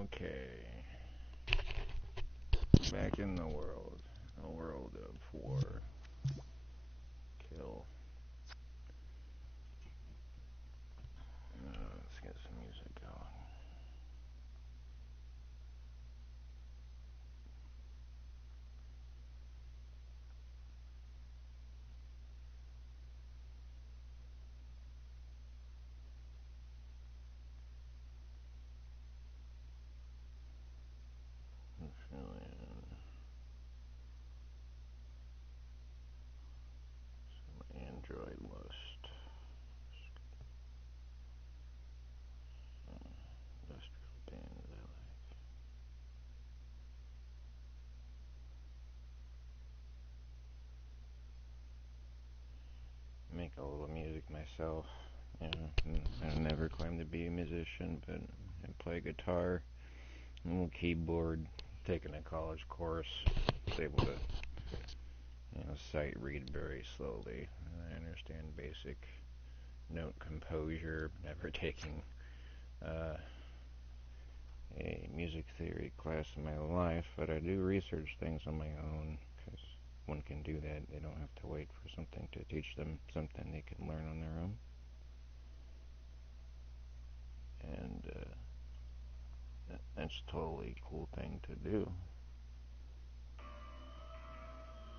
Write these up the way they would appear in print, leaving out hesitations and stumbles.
Okay. Back in the world. A world of war. Kill. Let's get some music going. Some Android lust. Industrial bands I like. Make a little music myself. You know, I never claimed to be a musician, but I play guitar, a little keyboard, taking a college course. I was able to, sight read very slowly. I understand basic note composure, never taking a music theory class in my life, but I do research things on my own, because one can do that. They don't have to wait for something to teach them something they can learn on their own. And that's a totally cool thing to do.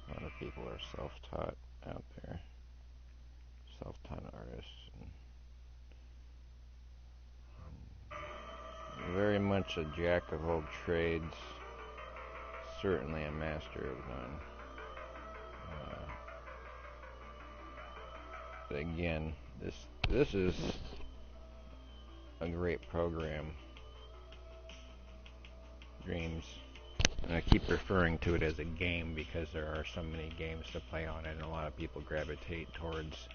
A lot of people are self-taught out there, self-taught artists, and very much a jack of all trades, certainly a master of none. But again, this is a great program, Dreams. And I keep referring to it as a game because there are so many games to play on it, and a lot of people gravitate towards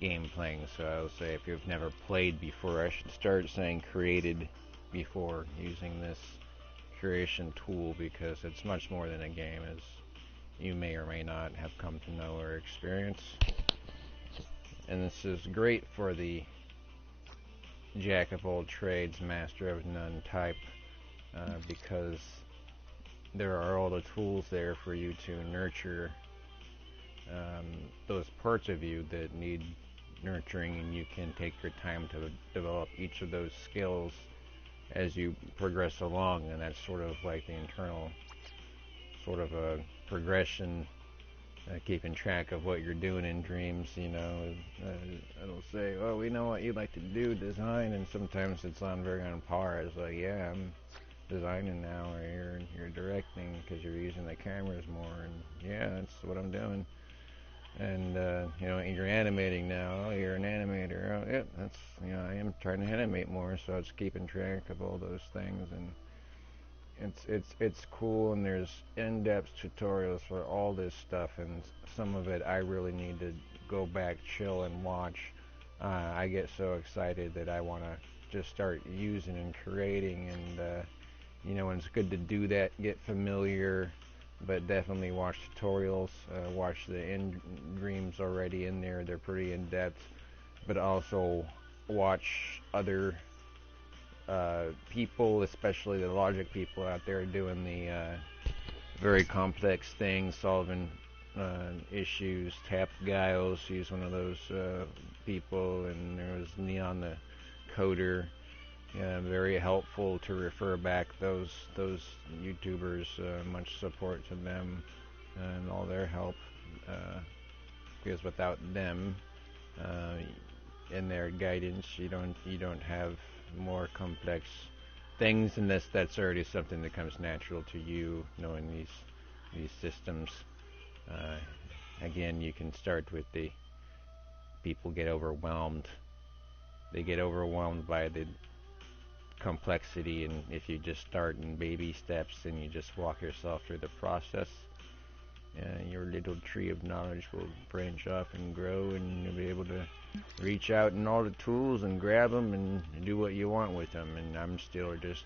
game playing. So I would say if you've never played before, I should start saying created before using this creation tool, because it's much more than a game, as you may or may not have come to know or experience. And this is great for the jack of all trades, master of none type, because there are all the tools there for you to nurture those parts of you that need nurturing, and you can take your time to develop each of those skills as you progress along. And that's sort of like the internal sort of a progression, keeping track of what you're doing in Dreams. It'll say, oh, we know what you like to do, design, and sometimes it's on very on par. It's like, yeah, I'm designing now, or you're directing because you're using the cameras more, and yeah, that's what I'm doing. And you're animating now. Oh, you're an animator. Oh, yeah, that's I am trying to animate more, so it's keeping track of all those things, and it's cool. And there's in-depth tutorials for all this stuff, and some of it I really need to go back, chill, and watch. I get so excited that I want to just start using and creating, and and it's good to do that, get familiar, but definitely watch tutorials, watch the Dreams already in there, they're pretty in-depth, but also watch other people, especially the logic people out there doing the very complex things, solving issues. Tap Giles, he's one of those people, and there was Neon the Coder. Very helpful to refer back those YouTubers. Much support to them and all their help, because without them and their guidance, you don't have more complex things, and that's already something that comes natural to you, knowing these systems. Again, you can start with the people get overwhelmed. They get overwhelmed by the complexity, and if you just start in baby steps and you just walk yourself through the process, your little tree of knowledge will branch off and grow, and you'll be able to reach out in all the tools and grab them and do what you want with them. And I'm still just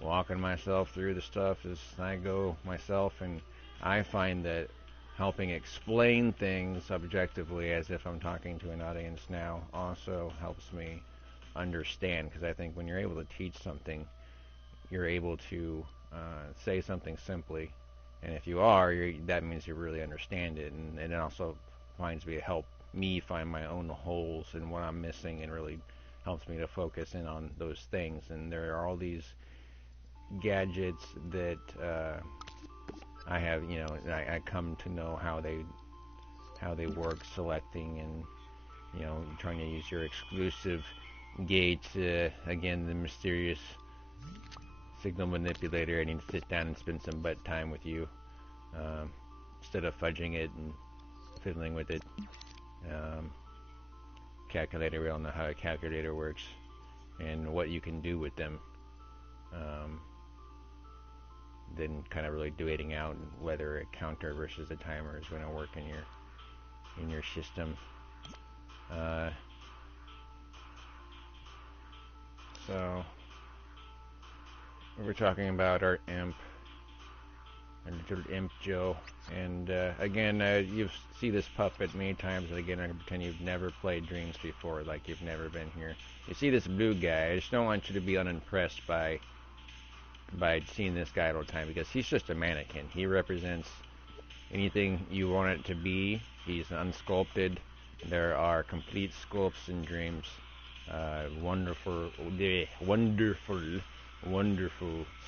walking myself through the stuff as I go myself, and I find that helping explain things objectively, as if I'm talking to an audience now, also helps me understand, because I think when you're able to teach something, you're able to say something simply, and if you are, that means you really understand it, and it also finds me to help me find my own holes and what I'm missing, and really helps me to focus in on those things. And there are all these gadgets that I have, I come to know how they work, selecting and trying to use your exclusive gate. Again, the mysterious signal manipulator. I need to sit down and spend some butt time with you instead of fudging it and fiddling with it. Calculator, we all know how a calculator works and what you can do with them. Then kind of really debating out whether a counter versus a timer is going to work in your system. So we're talking about our imp, and little imp Joe. And again, you see this puppet many times, and again, I can pretend you've never played Dreams before, like you've never been here. You see this blue guy. I just don't want you to be unimpressed by seeing this guy all the time, because he's just a mannequin. He represents anything you want it to be. He's unsculpted. There are complete sculpts in Dreams. Wonderful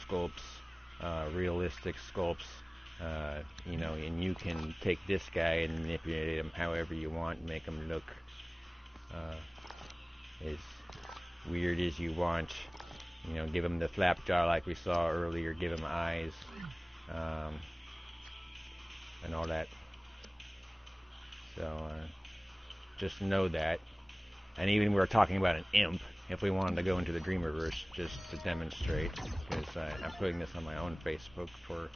sculpts, realistic sculpts. And you can take this guy and manipulate him however you want, and make him look as weird as you want. Give him the flap jaw like we saw earlier, give him eyes, and all that. So just know that. And even we were talking about an imp, if we wanted to go into the Dreamverse, just to demonstrate, because I'm putting this on my own Facebook for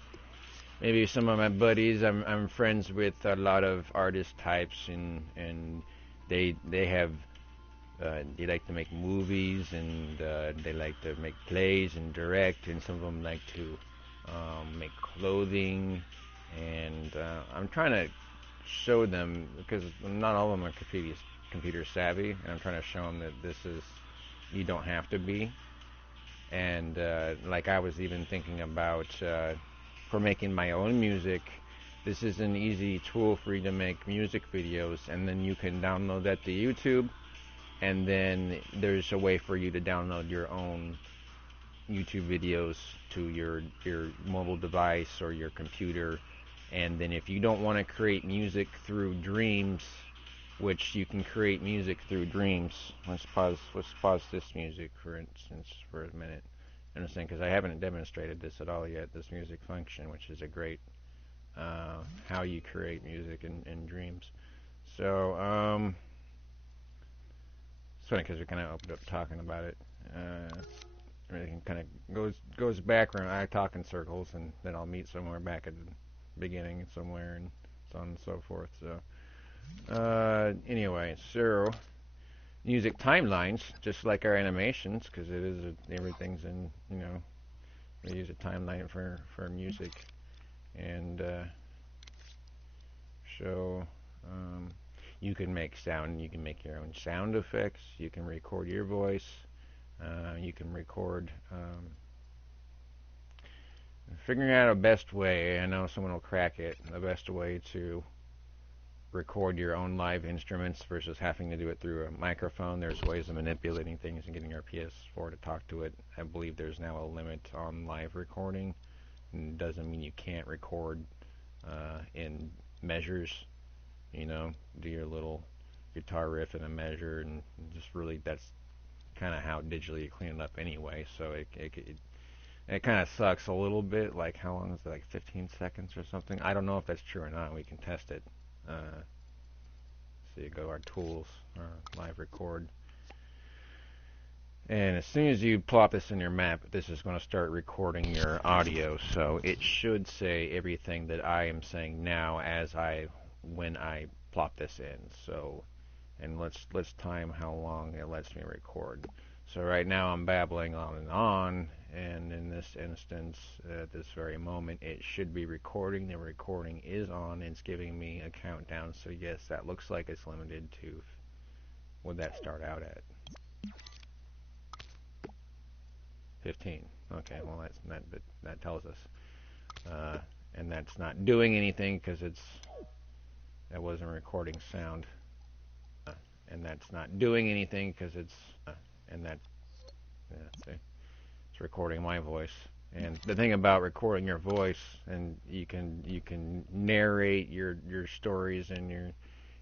maybe some of my buddies. I'm friends with a lot of artist types, and they have they like to make movies, and they like to make plays and direct, and some of them like to make clothing, and I'm trying to show them, because not all of them are computer savvy, and I'm trying to show them that you don't have to be. And like I was even thinking about for making my own music, this is an easy tool for you to make music videos, and then you can download that to YouTube, and then there's a way for you to download your own YouTube videos to your mobile device or your computer. And then if you don't want to create music through Dreams, which you can create music through Dreams. Let's pause this music, for instance, for a minute. Understand, because I haven't demonstrated this at all yet, this music function, which is a great how you create music in Dreams. So it's funny because we kind of opened up talking about it. Everything kind of goes background. I talk in circles, and then I'll meet somewhere back at the beginning somewhere, and so on and so forth. So anyway, so music timelines, just like our animations, because it is everything's in, we use a timeline for music. And so you can make sound, you can make your own sound effects, you can record your voice, you can record figuring out a best way. I know someone will crack it, the best way to record your own live instruments versus having to do it through a microphone. There's ways of manipulating things and getting our PS4 to talk to it. I believe there's now a limit on live recording. It doesn't mean you can't record in measures, do your little guitar riff in a measure, and just really that's kind of how digitally you clean it up anyway. So it kind of sucks a little bit. Like, how long is it? Like 15 seconds or something? I don't know if that's true or not. We can test it. So you go to our tools, live record, and as soon as you plop this in your map, this is going to start recording your audio. So it should say everything that I am saying now when I plop this in. So, and let's time how long it lets me record. So right now I'm babbling on, and in this instance, at this very moment, it should be recording. The recording is on, and it's giving me a countdown. So yes, that looks like it's limited to, would that start out at? 15. Okay, well that tells us. And that's not doing anything because that wasn't recording sound. And that's not doing anything because and that see, it's recording my voice. And the thing about recording your voice, and you can narrate your stories and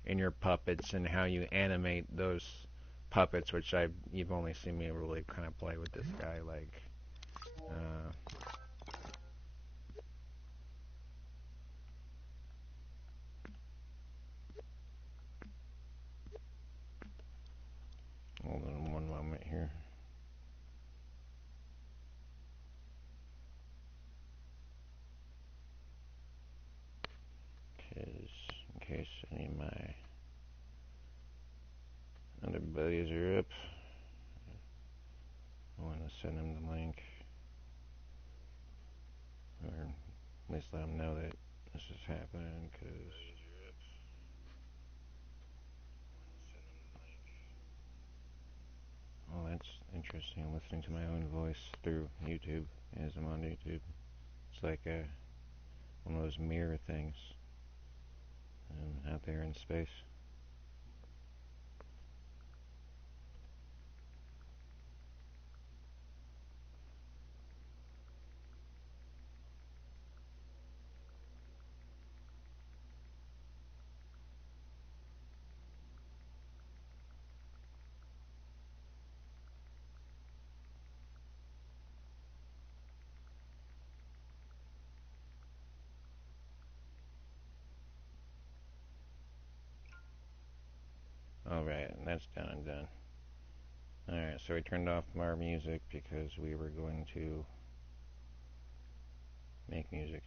your puppets and how you animate those puppets, which you've only seen me really kind of play with this guy like. Hold on one moment here. In case any of my other buddies are up, I want to send them the link, or at least let them know that this is happening, because well, that's interesting. I'm listening to my own voice through YouTube as I'm on YouTube. It's like one of those mirror things out there in space. Alright, that's done and done. Alright, so we turned off our music because we were going to make music.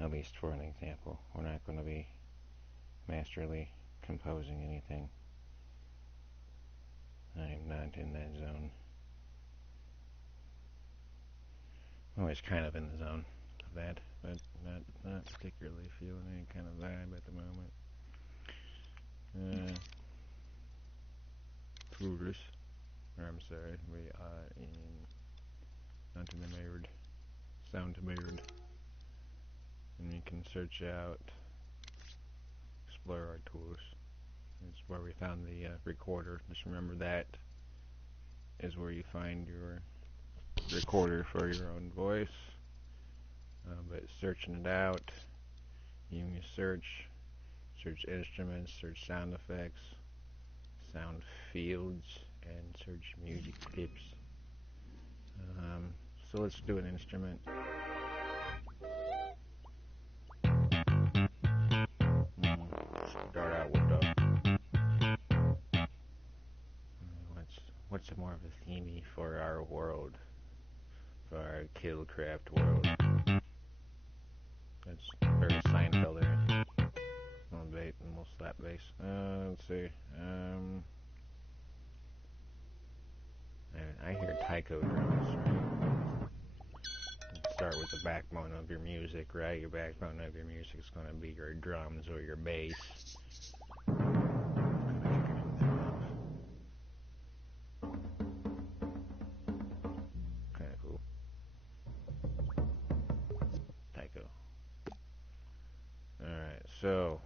At least for an example. We're not going to be masterly composing anything. I'm not in that zone. I'm always kind of in the zone of that, but not particularly feeling any kind of vibe at the moment. Foolish. Or I'm sorry, we are not in the mirrored, sound mirrored. And you can search out, explore our tools. It's where we found the recorder. Just remember that is where you find your recorder for your own voice. But searching it out, you can search instruments, search sound effects, sound fields, and search music tips. So let's do an instrument. Start out with what's more of a theme for our world, for our Killcraft world. That's very Seinfeld there. We'll bait and we'll slap bass. Let's see. I hear taiko drums, right? Start with the backbone of your music, right? Your backbone of your music is going to be your drums or your bass. Kind of cool. Taiko. Alright, so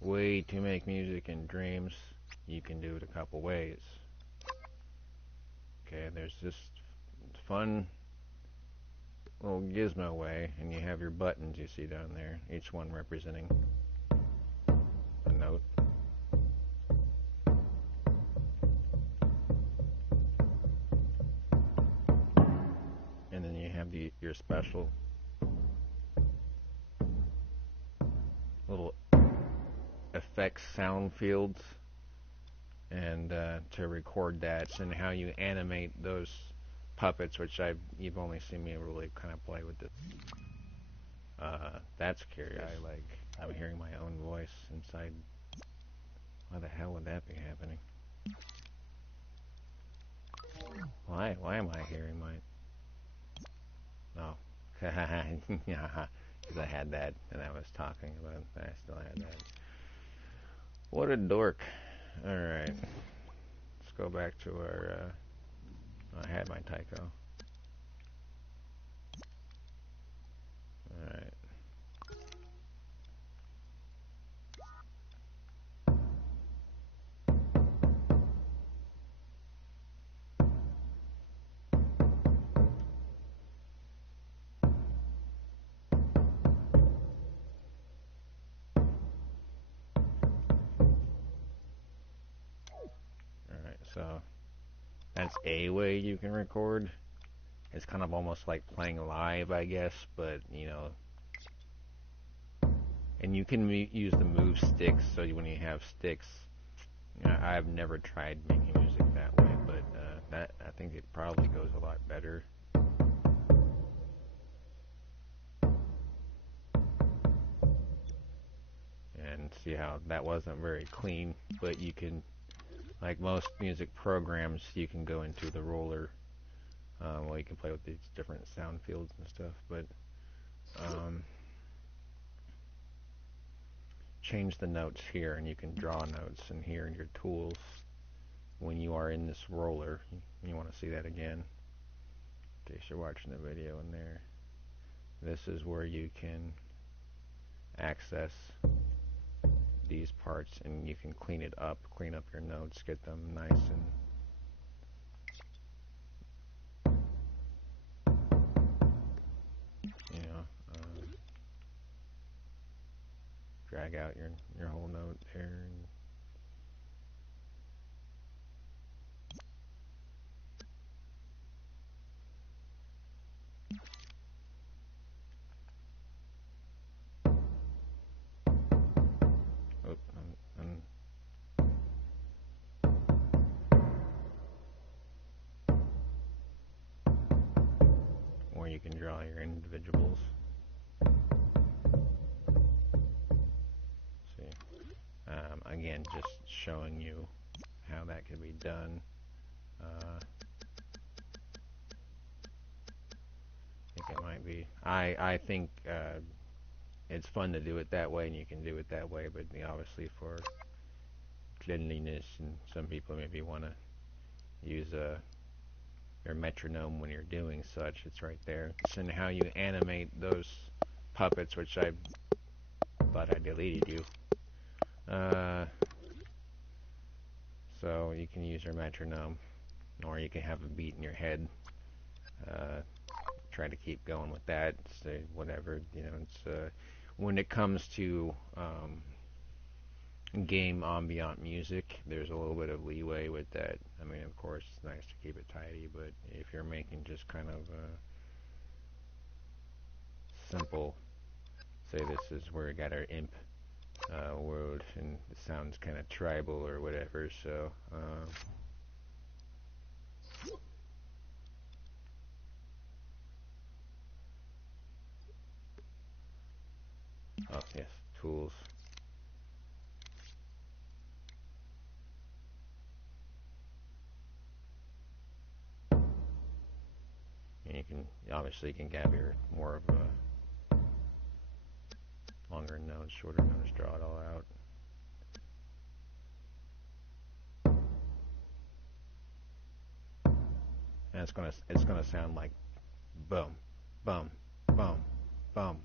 way to make music in Dreams, you can do it a couple ways. Okay, there's this fun little gizmo way, and you have your buttons you see down there, each one representing a note. And then you have your special little effects sound fields, and to record that, and how you animate those puppets, which you've only seen me really kind of play with this. That's curious. I'm hearing my own voice inside. Why the hell would that be happening? Why am I hearing mine? No. Yeah, because I had that, and I was talking about it. I still had that. What a dork. Alright. Let's go back to our, I had my Tycho. Alright. Alright, so that's a way you can record. It's kind of almost like playing live, I guess, but, you know. And you can use the move sticks, so when you have sticks, I've never tried making music that way, but that I think it probably goes a lot better. And see how that wasn't very clean, but you can, like most music programs, you can go into the roller. Well, you can play with these different sound fields and stuff, but change the notes here, and you can draw notes in here in your tools when you are in this roller. You want to see that again in case you're watching the video in there. This is where you can access these parts, and you can clean up your notes, get them nice and drag out your whole note there. Or you can draw your individuals. Again, just showing you how that can be done. I think it might be. I think it's fun to do it that way, and you can do it that way. But obviously, for cleanliness, and some people maybe want to use your metronome when you're doing such. It's right there. And how you animate those puppets, which I thought I deleted you. So you can use your metronome, or you can have a beat in your head. Try to keep going with that. Say whatever, you know. It's when it comes to game ambient music, there's a little bit of leeway with that. I mean, of course, it's nice to keep it tidy, but if you're making just kind of simple, say this is where we got our imp world, and it sounds kind of tribal or whatever, so oh yes, tools. And you can obviously have your more of a longer notes, shorter notes, draw it all out. And it's gonna sound like boom, boom, boom, boom.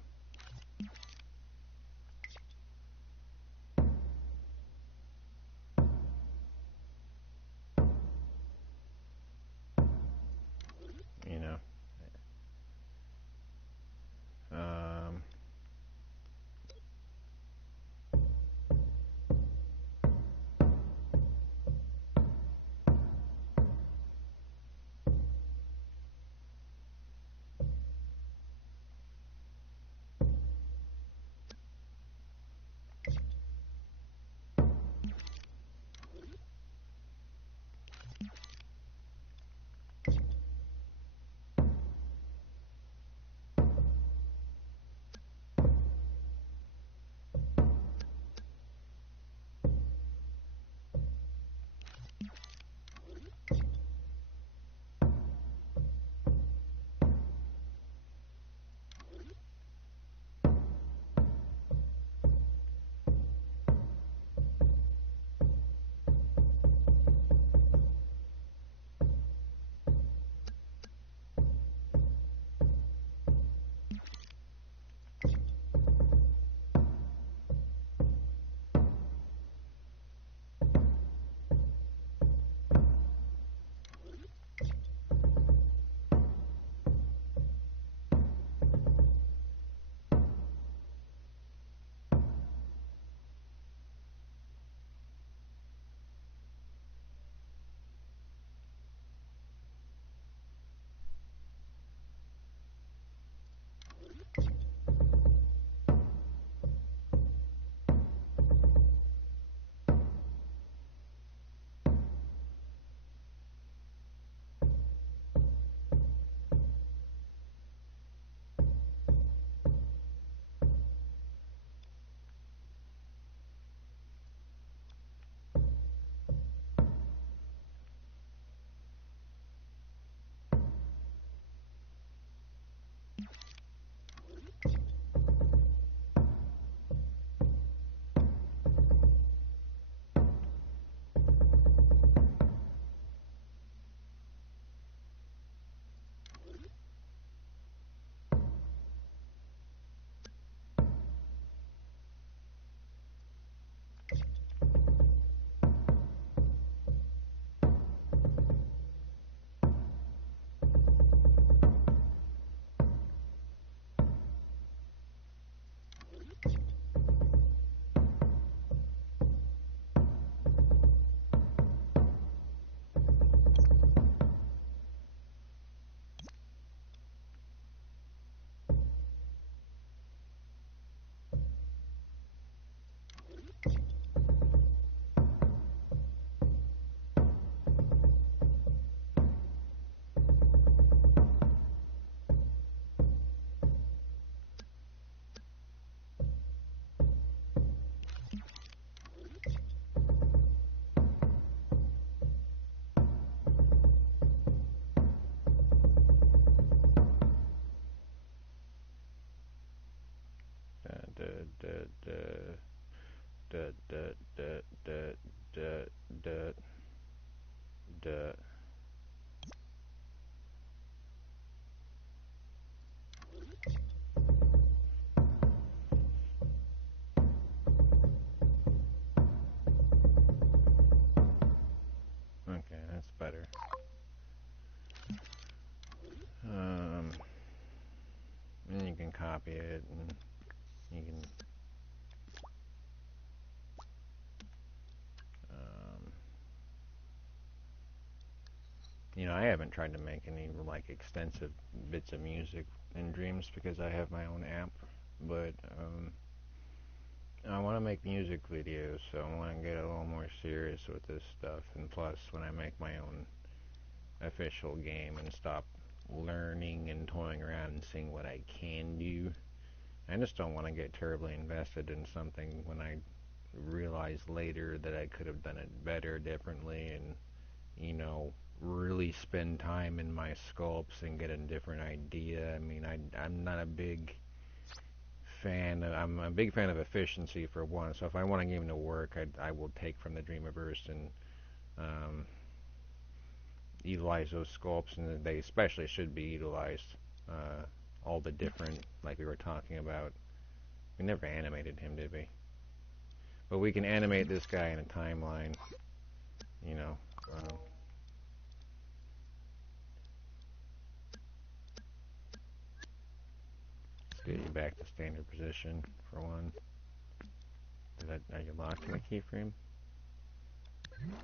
You know. duh, duh, duh, duh, duh, duh, duh. Okay, that's better. Um, and you can copy it, and you can, um, I haven't tried to make any like extensive bits of music in Dreams because I have my own app, but I want to make music videos, so I want to get a little more serious with this stuff. And plus, when I make my own official game and stop learning and toying around and seeing what I can do, I just don't want to get terribly invested in something when I realize later that I could have done it better, differently, and really spend time in my sculpts and get a different idea. I mean, I'm not a big fan. I'm a big fan of efficiency for one. So if I want a game to work, I will take from the Dreamiverse and um, utilize those sculpts, and they especially should be utilized. All the different, like we were talking about. We never animated him, did we? But we can animate this guy in a timeline. You know. Let's get you back to standard position for one. Are you locked in the keyframe?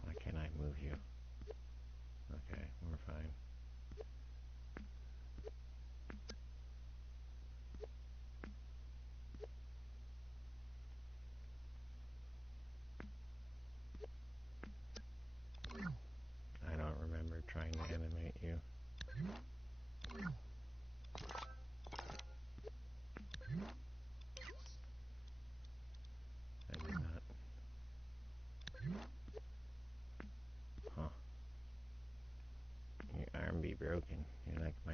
Why can't I move you? Okay, we're fine. I don't remember trying to animate you. I did not. Huh. Your arm be broken. You're like my.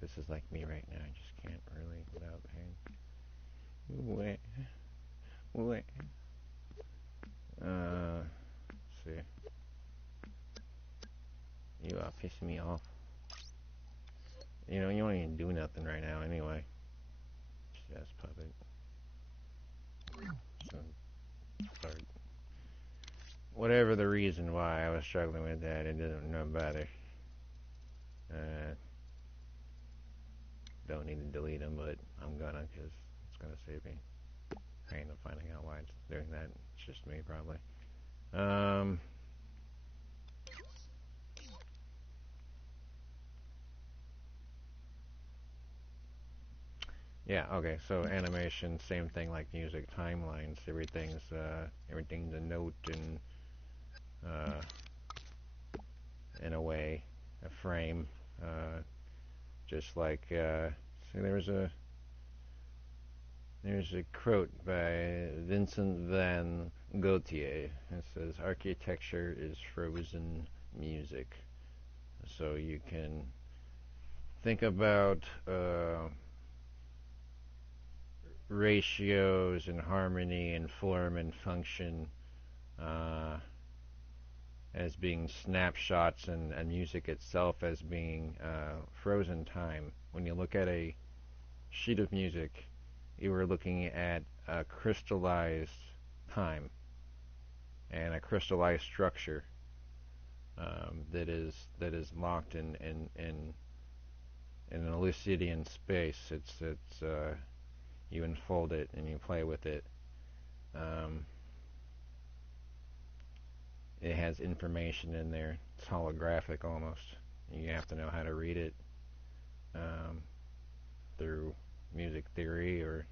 This is like me right now. I just can't really without pain. Wait. Wait. Let's see. You are pissing me off. You don't even do nothing right now anyway. Chess puppet. So, start. Whatever the reason why I was struggling with that, it doesn't know better. Don't need to delete them, but I'm gonna, because it's gonna save me pain of finding out why it's doing that. It's just me, probably. Yeah, okay, so animation, same thing like music, timelines, everything's a note and, in a way, a frame, just like, see there's a quote by Vincent van Gaultier. It says, architecture is frozen music. So you can think about, ratios and harmony and form and function uh, as being snapshots, and music itself as being frozen time. When you look at a sheet of music, you are looking at a crystallized time and a crystallized structure that is locked in an Euclidean space. It's you unfold it and you play with it. Um, it has information in there. It's holographic almost. You have to know how to read it um, through music theory, or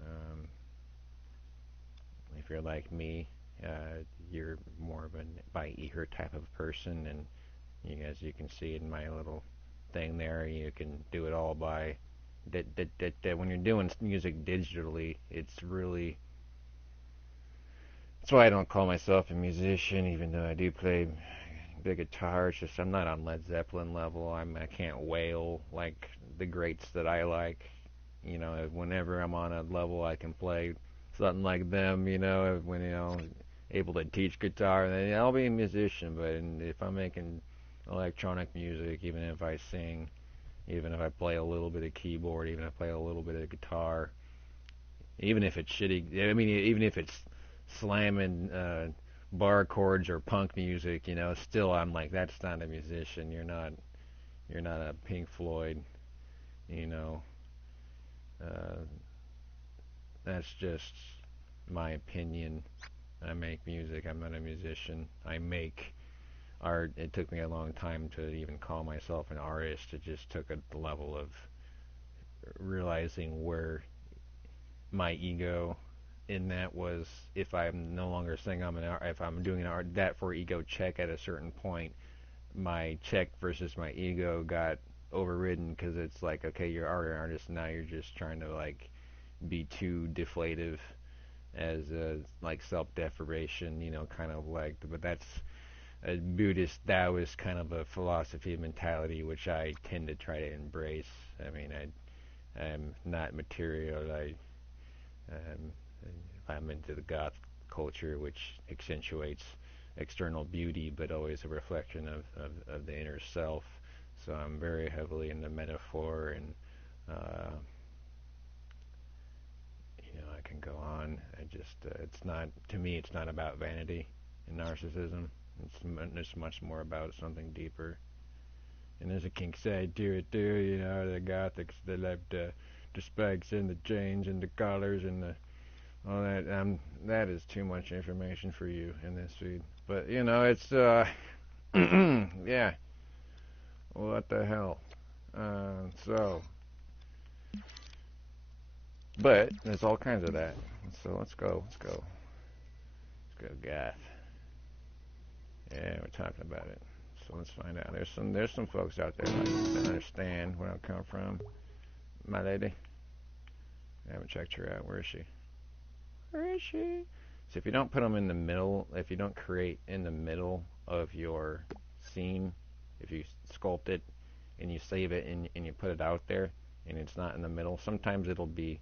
um, if you're like me, you're more of an by ear type of person, and as you can see in my little thing there, you can do it all by when you're doing music digitally. It's really, that's why I don't call myself a musician, even though I do play the guitar. It's just I'm not on Led Zeppelin level. I can't wail like the greats that I like. Whenever I'm on a level I can play something like them, when able to teach guitar, then I'll be a musician. But if I'm making electronic music, even if I sing, even if I play a little bit of keyboard, even if I play a little bit of guitar, even if it's shitty, I mean, even if it's slamming bar chords or punk music, still I'm like, that's not a musician. You're not a Pink Floyd, you know. Uh, that's just my opinion. I make music. I'm not a musician. I make art. It took me a long time to even call myself an artist. It just took a level of realizing where my ego in that was. If I'm no longer saying I'm an art, if I'm doing an art, that for ego check at a certain point, my check versus my ego got overridden because it's like, okay, you're an artist, now you're just trying to like be too deflative as like self-deprivation, kind of like, but that's a Buddhist Taoist kind of a philosophy mentality, which I tend to try to embrace. I mean, I'm not material. Um, I'm into the goth culture, which accentuates external beauty, but always a reflection of the inner self. So I'm very heavily into metaphor, and uh, I can go on. It's not, to me, it's not about vanity and narcissism. It's much more about something deeper. And there's a kink side to it too, the gothics, they love the spikes and the chains and the collars and all that. That is too much information for you in this feed. But, it's, yeah, what the hell. So, but there's all kinds of that. So let's go, goth. Yeah, we're talking about it. So let's find out. There's some folks out there that understand where I come from. My lady. I haven't checked her out. Where is she? Where is she? So if you don't put them in the middle, if you don't create in the middle of your scene, if you sculpt it and you save it and you put it out there and it's not in the middle, sometimes it'll be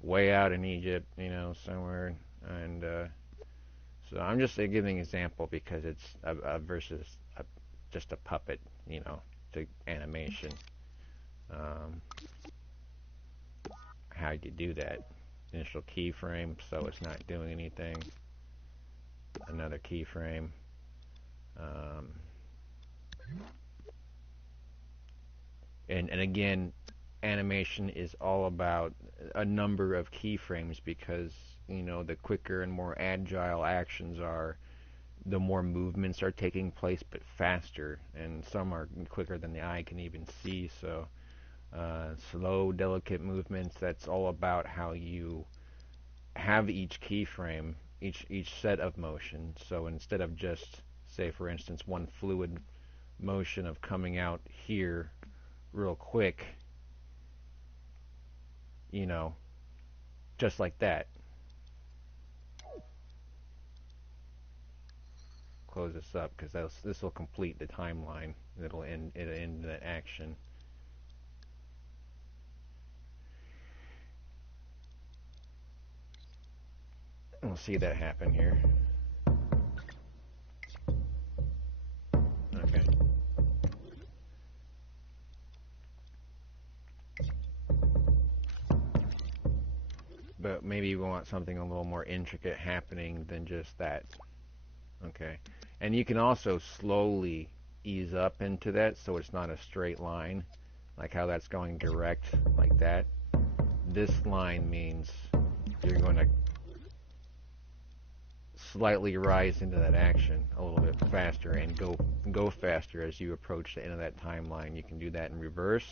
way out in Egypt, somewhere. And so I'm just giving an example because it's versus just a puppet, to animation. How do you do that? Initial keyframe, so it's not doing anything. Another keyframe. And again, animation is all about a number of keyframes because, the quicker and more agile actions are, the more movements are taking place, but faster, and some are quicker than the eye can even see. So slow, delicate movements, that's all about how you have each keyframe, each set of motion. So instead of just, say for instance, one fluid motion of coming out here real quick, just like that. Close this up because this will complete the timeline. It'll end the action. We'll see that happen here. Okay. But maybe we want something a little more intricate happening than just that. Okay. And you can also slowly ease up into that so it's not a straight line, like how that's going direct like that. This line means you're going to slightly rise into that action a little bit faster and go faster as you approach the end of that timeline. You can do that in reverse,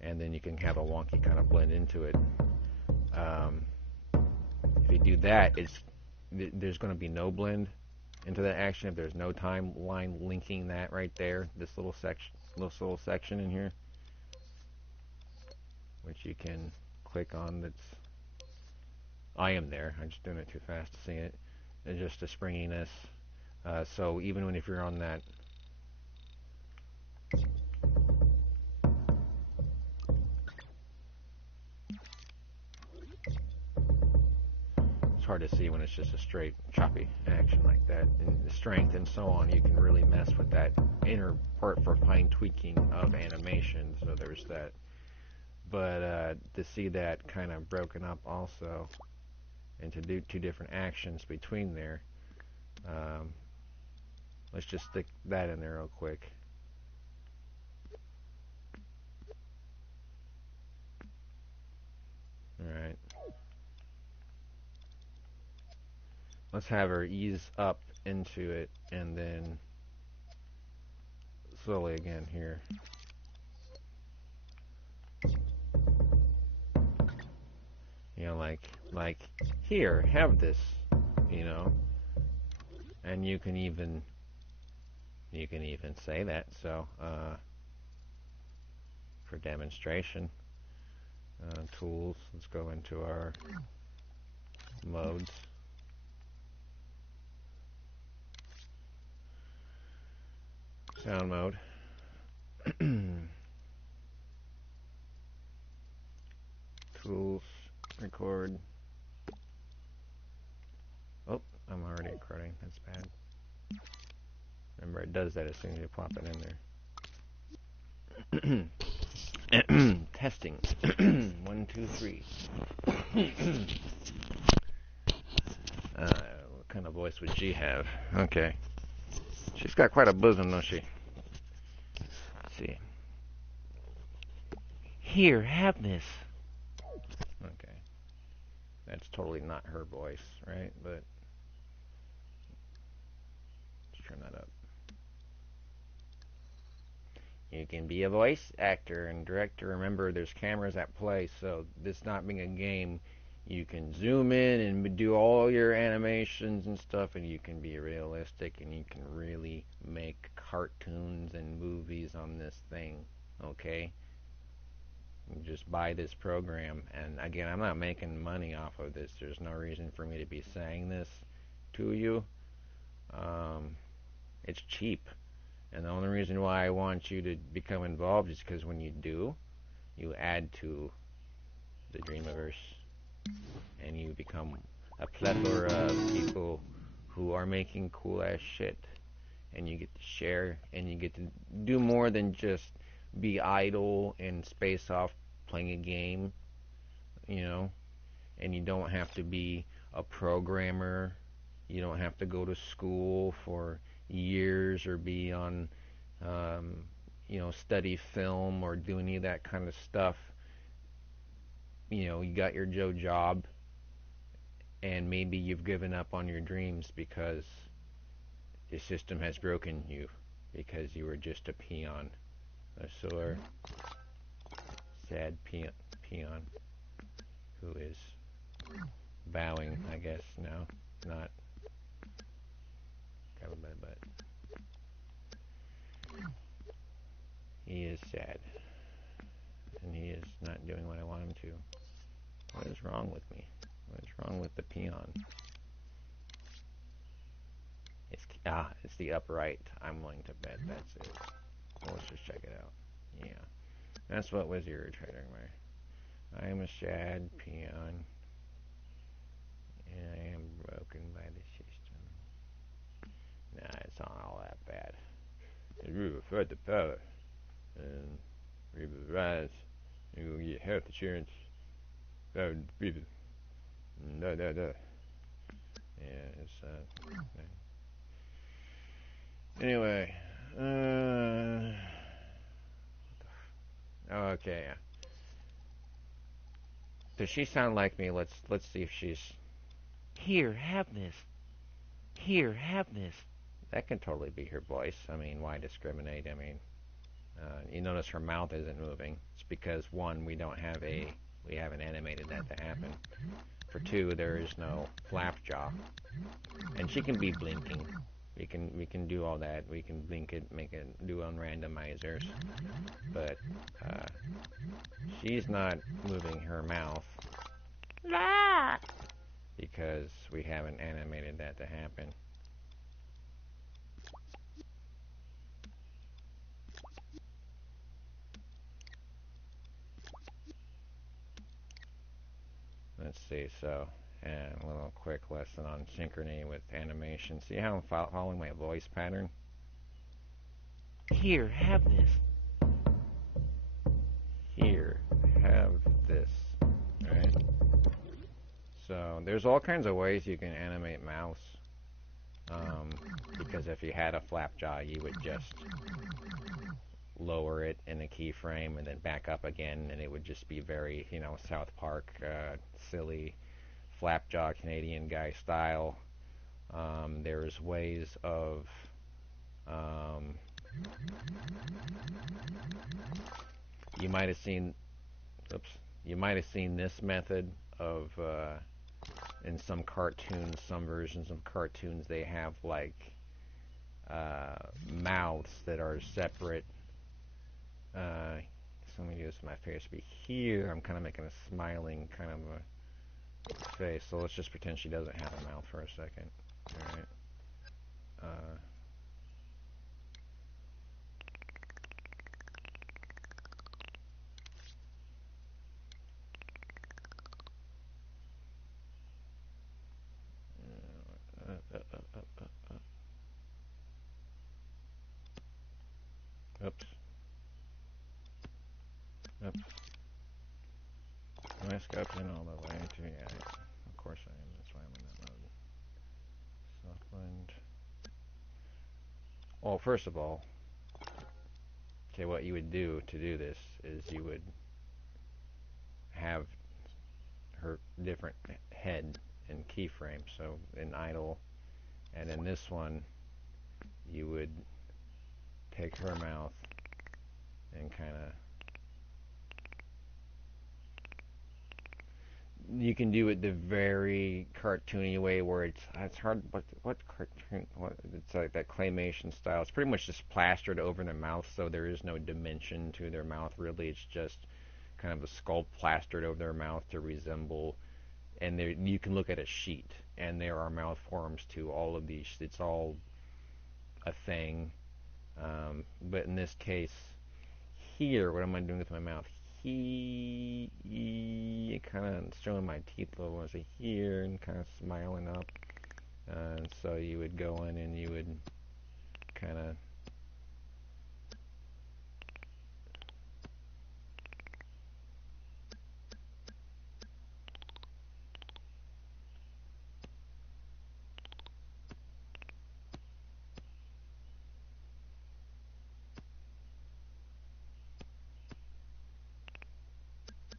and then you can have a wonky kind of blend into it. If you do that, there's going to be no blend into that action if there's no timeline linking that right there, this little section in here, which you can click on. I am there. I'm just doing it too fast to see it. And just the springiness. So even if you're on that, hard to see when it's just a straight choppy action like that. And the strength and so on, you can really mess with that inner part for fine tweaking of animation. So there's that. But to see that kind of broken up also, and to do two different actions between there, let's just stick that in there real quick. Alright. Let's have her ease up into it and then slowly again here. You know, like here, have this, you know. And you can even say that, so for demonstration. Tools, let's go into our modes. Sound mode. Tools, record. Oh, I'm already recording, that's bad. Remember, it does that as soon as you plop it in there. Testing. 1, 2, 3. What kind of voice would she have? Okay. She's got quite a bosom, don't she? Let's see. Here, have this. Okay. That's totally not her voice, right? But let's turn that up. You can be a voice actor and director. Remember, there's cameras at play, so this not being a game, you can zoom in and do all your animations and stuff, and you can be realistic, and you can really make cartoons and movies on this thing, okay? You just buy this program, and again, I'm not making money off of this. There's no reason for me to be saying this to you. It's cheap. And the only reason why I want you to become involved is because when you do, you add to the Dreamiverse, and you become a plethora of people who are making cool ass shit, and you get to share, and you get to do more than just be idle and space off playing a game, you know, and you don't have to be a programmer, you don't have to go to school for years or be on, you know, study film or do any of that kind of stuff. You know, you got your job, and maybe you've given up on your dreams because the system has broken you, because you were just a peon, a sore, sad peon who is bowing, I guess, now, not covered by the butt. He is sad, and he is not doing what I want him to. What is wrong with me? What is wrong with the peon? It's the upright. I'm willing to bet that's it. Well, let's just check it out. Yeah, that's what was irritating me. I am a sad peon, and I am broken by the system. Nah, it's not all that bad. You refer the power, and we will rise. You will get health insurance. That would be the Yeah, it's anyway. Okay. Yeah. Does she sound like me? Let's see if she's. Here, have this. Here, have this. That can totally be her voice. I mean, why discriminate? I mean, you notice her mouth isn't moving. It's because one, we haven't animated that to happen. For two, there is no flap jaw, and she can be blinking. We can do all that. We can blink it, make it do on randomizers, but she's not moving her mouth because we haven't animated that to happen. Let's see. So And a little quick lesson on synchrony with animation. See how I'm following my voice pattern? Here, have this. Here, have this. Alright? So, there's all kinds of ways you can animate mouse. Because if you had a flap jaw, you would just lower it in a keyframe and then back up again, and it would just be very, South Park, silly, flapjaw Canadian guy style. There's ways of you might have seen this method of in some cartoons, some versions of cartoons, they have like mouths that are separate. So let me use my face to be here. I'm kind of making a smiling kind of a face. So let's just pretend she doesn't have a mouth for a second. All right. Oops. Oops. Am I scoping all the way to? Yeah, of course I am. That's why I'm in that mode. Soft blend. Well, first of all, okay, what you would do to do this is you would have her different head and keyframe. So in idle, and in this one, you would take her mouth and kind of. You can do it the very cartoony way where it's hard. What cartoon? It's like that claymation style. It's pretty much just plastered over their mouth, so there is no dimension to their mouth really. It's just kind of a sculpt plastered over their mouth to resemble. And there, you can look at a sheet, and there are mouth forms to all of these. It's all a thing. But in this case, here, what am I doing with my mouth? Kind of showing my teeth a little. I say here, and kind of smiling up. And so you would go in and you would kind of.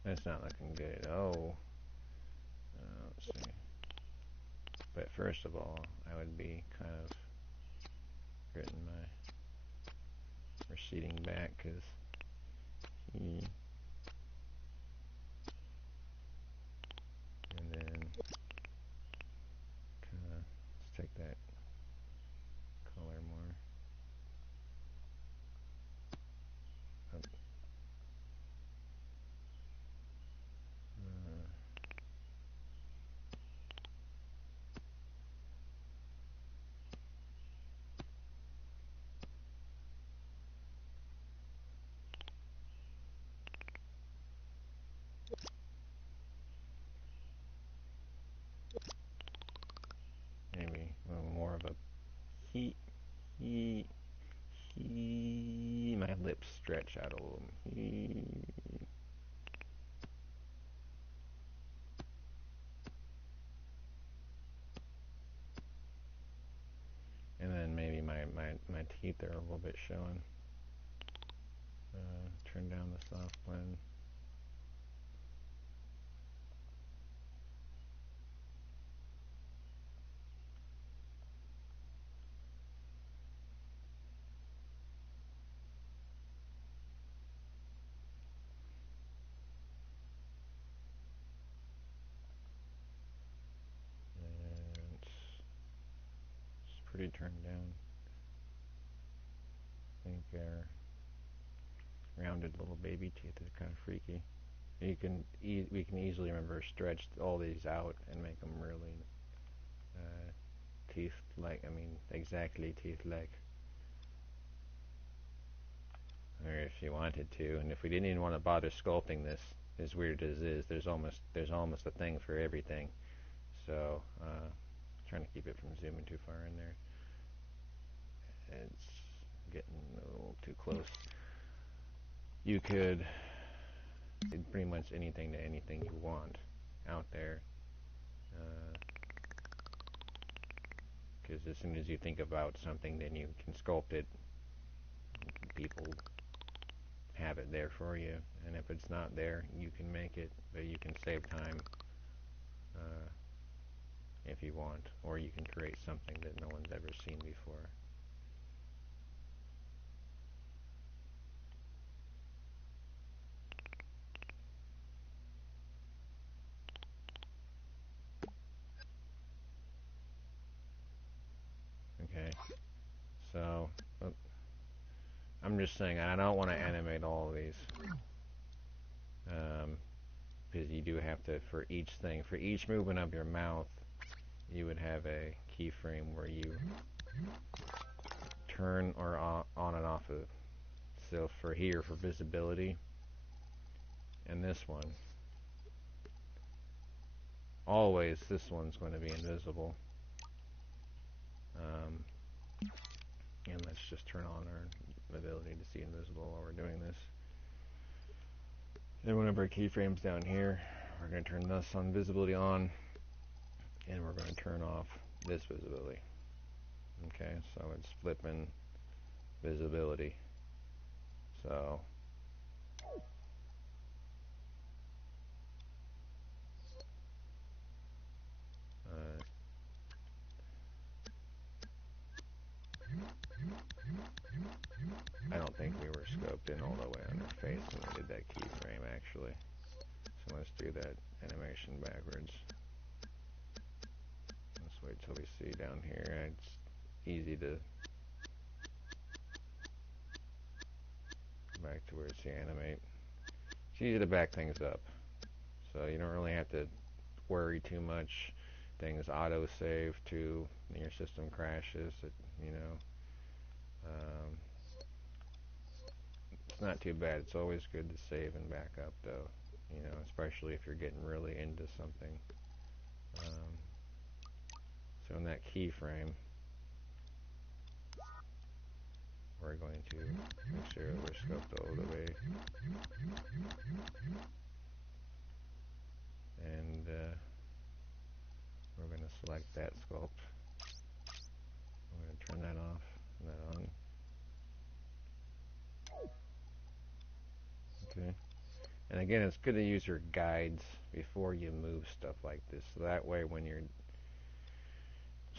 That's not looking good. Oh. Let's see. But first of all, I would be kind of getting my receding back because and then kind of let's take that color more up. Maybe a little more of a he. My lips stretch out a little. And then maybe my teeth are a little bit showing. Turn down the soft blend. And it's pretty turned down. I think rounded little baby teeth are kind of freaky. We can easily remember stretch all these out and make them really teeth like. I mean, exactly teeth like. Or if you wanted to, and if we didn't even want to bother sculpting this, as weird as it is, there's almost a thing for everything. So, trying to keep it from zooming too far in there. It's getting a little too close. You could do pretty much anything to anything you want out there. Because as soon as you think about something, then you can sculpt it. People have it there for you, and if it's not there, you can make it, but you can save time if you want, or you can create something that no one's ever seen before. Okay, so I'm just saying I don't want to animate all of these, because you do have to, for each thing, for each movement of your mouth, you would have a keyframe where you turn or on and off of. So for here, for visibility, and this one, always this one's going to be invisible. And let's just turn on our ability to see invisible while we're doing this. Then one of our keyframes down here, we're going to turn this on visibility on, and we're going to turn off this visibility. Okay, so it's flipping visibility. So I don't think we were scoped in all the way on her face when we did that keyframe, actually. So let's do that animation backwards. Let's wait till we see down here. It's easy to back to where it's animate. It's easy to back things up, so you don't really have to worry too much. Things auto save to your system crashes. You know, it's not too bad. It's always good to save and back up, though. You know, especially if you're getting really into something. So in that keyframe, we're going to make sure that we're scoped all the way. And we're going to select that sculpt. I'm going to turn that off and that on. Okay. And again, it's good to use your guides before you move stuff like this. So that way when you're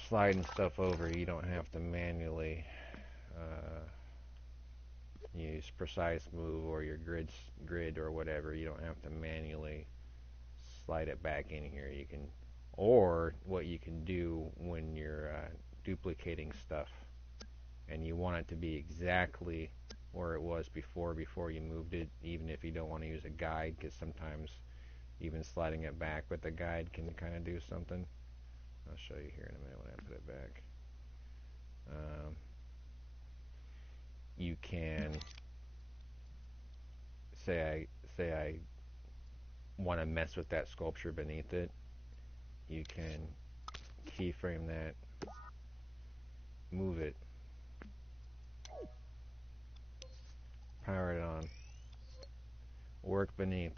sliding stuff over, you don't have to manually use precise move or your grid or whatever. You don't have to manually slide it back in here. You can, or what you can do when you're duplicating stuff and you want it to be exactly where it was before you moved it, even if you don't want to use a guide, because sometimes even sliding it back with the guide can kind of do something. I'll show you here in a minute when I put it back. You can say I want to mess with that sculpture beneath it. You can keyframe that, move it, power it on, work beneath,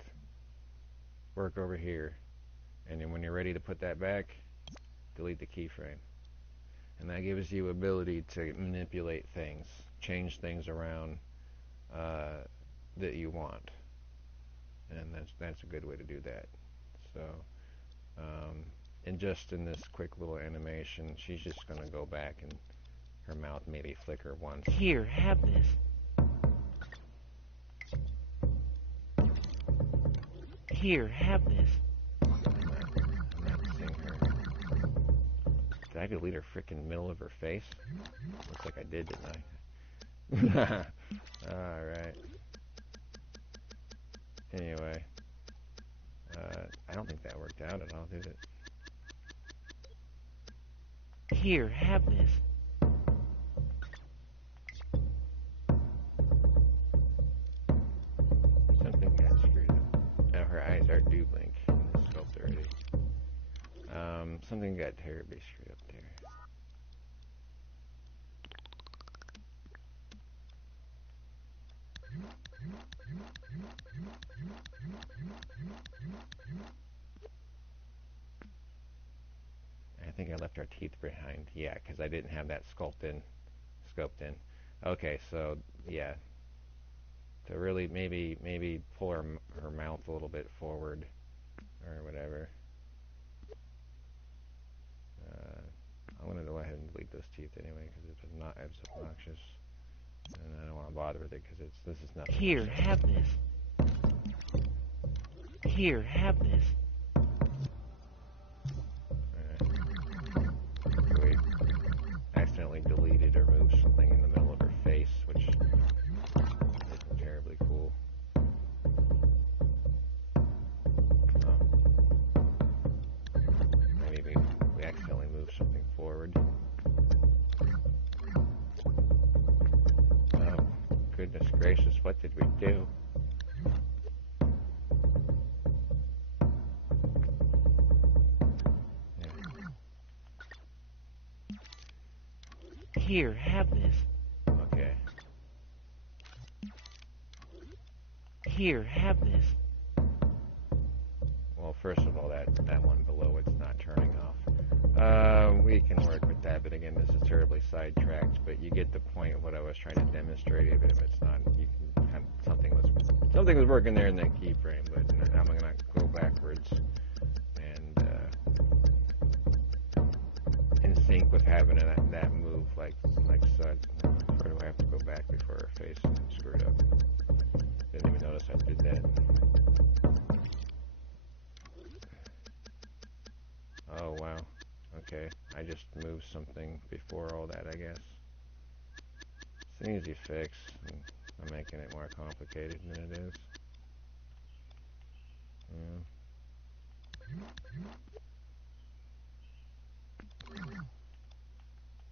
work over here, and then when you're ready to put that back, delete the keyframe. And that gives you ability to manipulate things, change things around that you want, and that's a good way to do that. So, and just in this quick little animation, she's just going to go back and her mouth maybe flicker once. Here, have this. Here, have this. I'm not seeing her. Did I delete her freaking middle of her face? Looks like I did, didn't I? Alright. Anyway. I don't think that worked out at all, did it? Here, have this. Something got screwed up. Now her eyes do blink in this sculpt already. I got terribly screwed up there. I think I left our teeth behind. Yeah, because I didn't have that scoped in. Okay, so yeah, to really maybe pull her mouth a little bit forward or whatever. I'm gonna go ahead and delete those teeth anyway because it's obnoxious, and I don't want to bother with it because this is nothing. Here, have this. Here, have this. We accidentally deleted or moved something in the middle of her face, which isn't terribly cool. Maybe we accidentally moved something forward. Oh, goodness gracious, what did we do? Here, have this. Okay. Here, have this. Well, first of all, that one below it's not turning off. We can work with that, but again, this is terribly sidetracked. But you get the point of what I was trying to demonstrate. Even if it's not, you can kind of, something was working there in that keyframe. But I'm gonna go backwards and in sync with having that move like such. Or do I have to go back before her face screwed up? Didn't even notice I did that. Oh, wow. Okay, I just moved something before all that, I guess. It's an easy fix. I'm making it more complicated than it is. Yeah.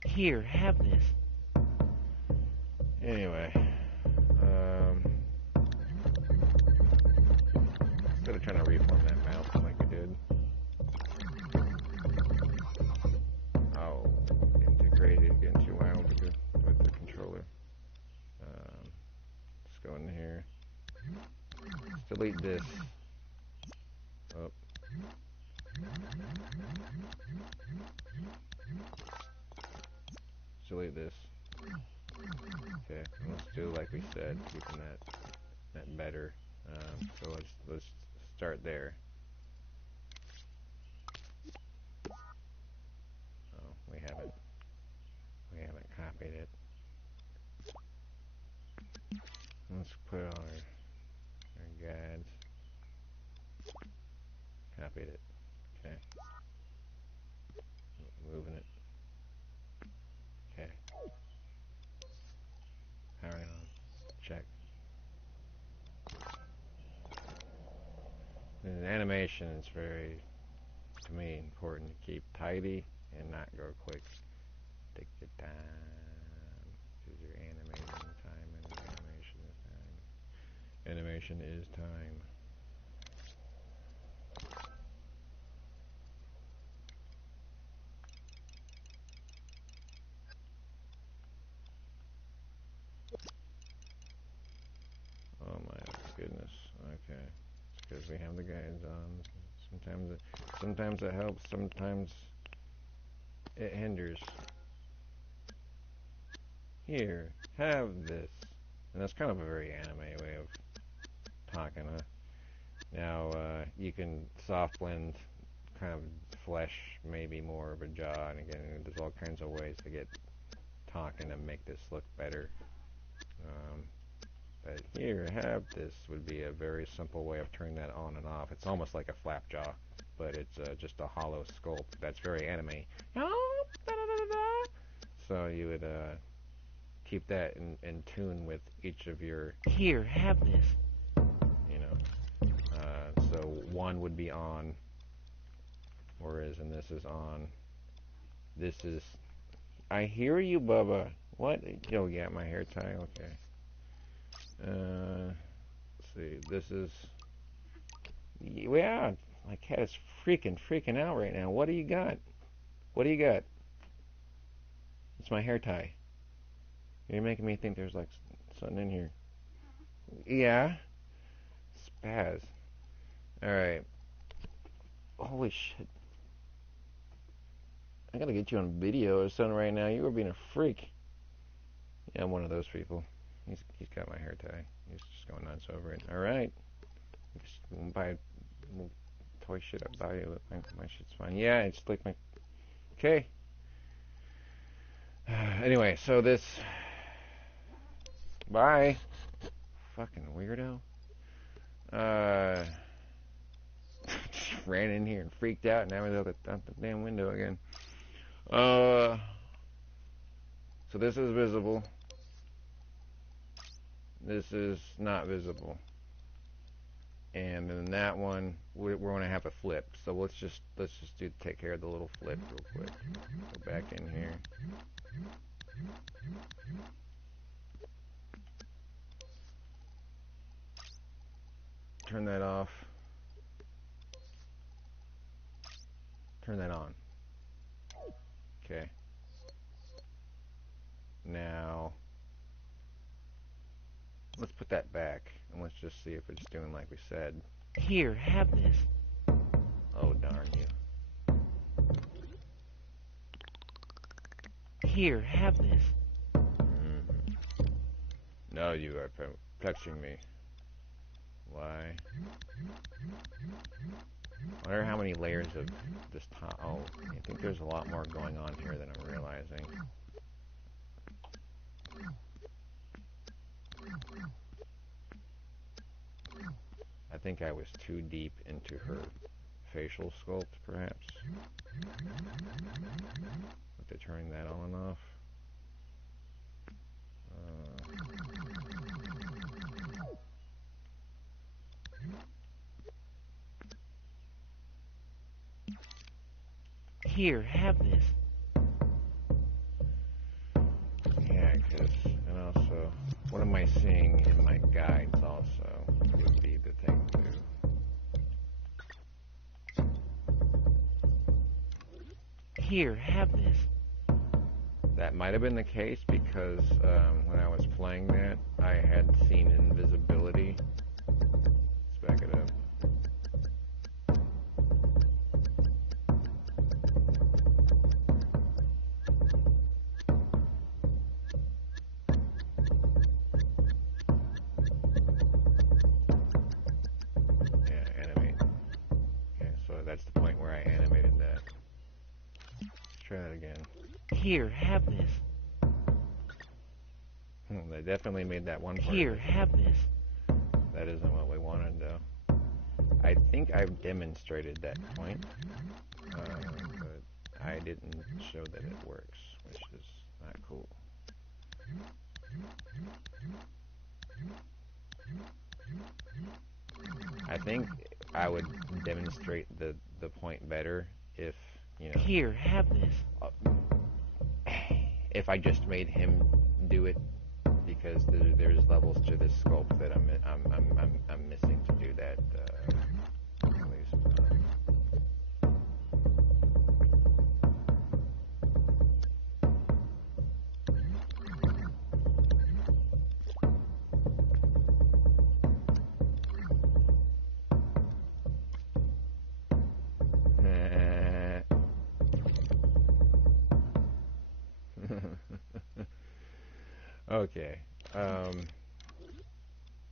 Here, have this. Anyway, instead of trying to reform that mouse like we did. Oh, getting too crazy, getting too wild with the controller. Let's go in here. Let's delete this. Oh. Delete this. Okay, let's do like we said, keeping that better. So let's start there. Oh, we haven't copied it. Let's put on our guides. Copied it. Okay. Moving it. Okay. Powering on. Check. And animation is very, to me, important to keep tidy and not go quick. Take your time. Because you're animating time, and animation is time. Animation is time. Oh my goodness. Okay. It's because we have the guides on. Sometimes it helps, sometimes it hinders. Here, have this. And that's kind of a very anime way of talking, huh? Now, you can soft blend kind of flesh, maybe more of a jaw, and again, there's all kinds of ways to get talking and make this look better. But here, have this would be a very simple way of turning that on and off. It's almost like a flap jaw, but it's just a hollow sculpt. That's very anime. So you would keep that in tune with each of your... Here, have this. You know, so one would be on, whereas and this is on. This is... I hear you, Bubba. What? Oh, yeah, my hair tie. Okay. Let's see. This is... Yeah, my cat is freaking out right now. What do you got? What do you got? It's my hair tie. You're making me think there's like something in here. Yeah? Spaz. Alright. Holy shit. I gotta get you on video or something right now. You were being a freak. Yeah, I'm one of those people. He's got my hair tie. He's just going nuts over it. Alright. We'll buy toy shit. I'll buy you. My shit's fine. Yeah, it's like my... Okay. Anyway, so this... Bye. Fucking weirdo. Just ran in here and freaked out, and now he's out the damn window again. So this is visible. This is not visible. And then that one, we're going to have a flip. So let's just take care of the little flip real quick. Go back in here. Turn that off. Turn that on. Okay. Now, let's put that back, and let's just see if it's doing like we said. Here, have this. Oh, darn you. Here, have this. No, you are touching me. Why? I wonder how many layers of this top. Oh, I think there's a lot more going on here than I'm realizing. I think I was too deep into her facial sculpt, perhaps. With the turning that on and off. Here, have this. Yeah, because, and also, what am I seeing in my guides also would be the thing too. Here, have this. That might have been the case because when I was playing that, I had seen invisibility. Let's back it up. Yeah, animate. Okay, so that's the point where I animated that. Let's try that again. Here, have this. They definitely made that one part. Here, have this. That isn't what we wanted, though. I think I've demonstrated that point, but I didn't show that it works, which is not cool. I think I would demonstrate the point better if, you know... Here, have this. If I just made him do it, because there's levels to this sculpt that I'm missing to do that. At least. Okay.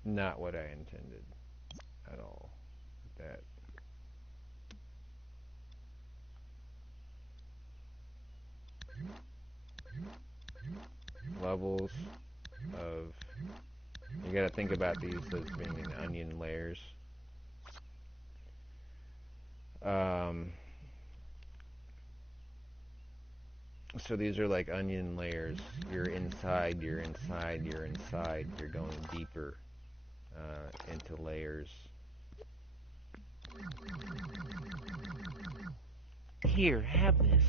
Not what I intended at all. That. Levels of... You gotta think about these as being in onion layers. So these are like onion layers. You're inside, you're inside, you're inside. You're going deeper into layers. Here, have this.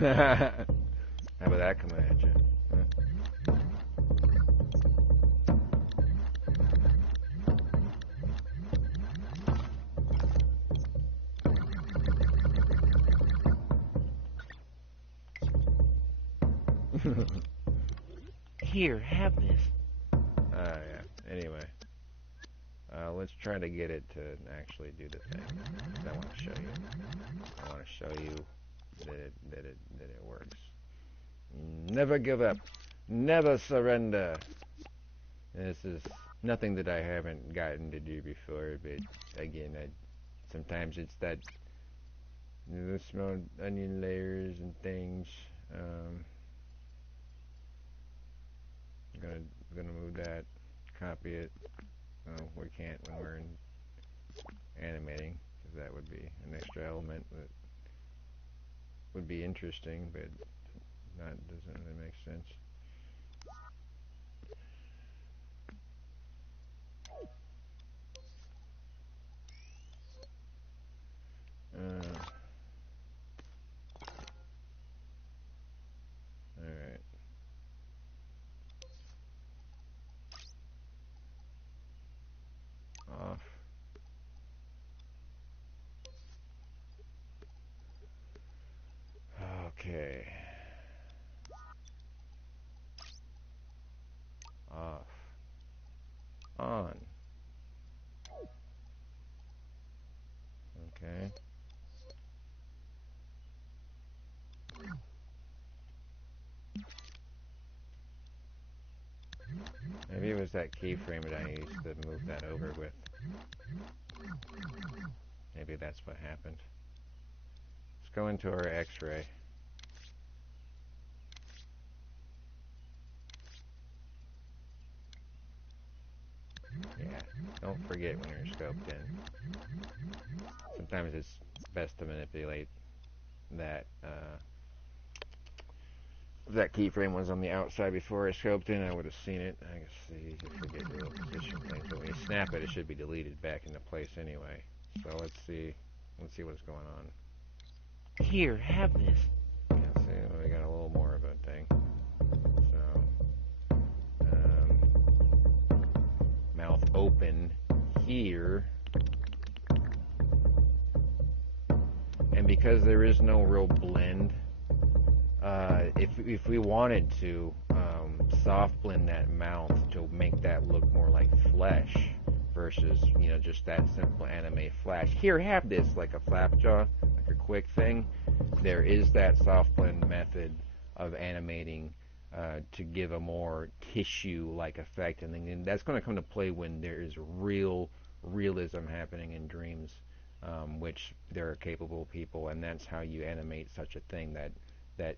How about that coming at you? Here, have this. Yeah. Anyway, let's try to get it to actually do the thing. I want to show you. I want to show you that it works. Never give up. Never surrender. This is nothing that I haven't gotten to do before, but again, sometimes it's that the small onion layers and things. Gonna move that, copy it. Oh, we can't when we're animating, because that would be an extra element that would be interesting, but doesn't really make sense. Alright. Off. Okay. Off. On. Okay. Maybe it was that keyframe that I used to move that over with. Maybe that's what happened. Let's go into our X-ray. Yeah, don't forget when you're scoped in. Sometimes it's best to manipulate that. If that keyframe was on the outside before I scoped in, I would have seen it. I guess you forget your little position things, but when you snap it, it should be deleted back into place anyway. So let's see what's going on. Here, have this. Yeah, see, we got a little more of a thing. So, mouth open here, and because there is no real blend, if we wanted to soft blend that mouth to make that look more like flesh versus just that simple anime flash. Here, have this like a flapjaw, like a quick thing. There is that soft blend method of animating to give a more tissue-like effect, and then that's going to come to play when there is realism happening in dreams, which there are capable people, and that's how you animate such a thing. That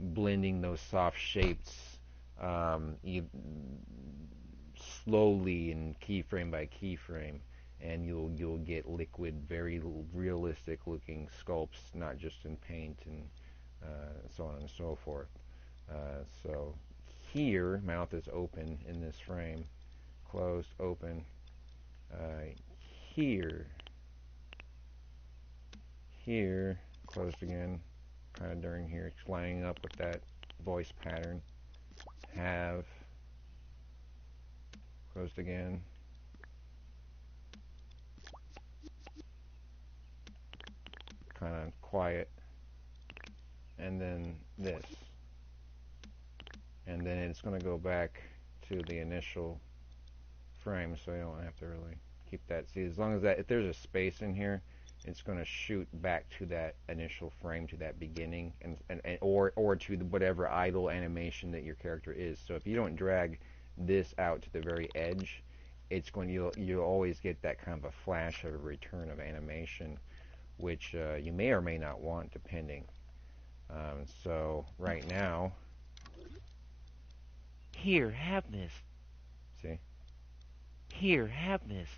blending those soft shapes, you slowly and keyframe by keyframe, and you'll get liquid, very realistic looking sculpts, not just in paint and so on and so forth. So here, mouth is open in this frame, closed, open. Here, closed again, kind of during here, it's lining up with that voice pattern. Have, closed again. Kind of quiet. And then this. And then it's going to go back to the initial frame, so you don't have to really keep that. See, as long as that, if there's a space in here, it's going to shoot back to that initial frame, to that beginning, or to whatever idle animation that your character is. So if you don't drag this out to the very edge, it's going you'll always get that kind of a flash of a return of animation, which you may or may not want, depending. So right now, Here, have this. see. Here, have this.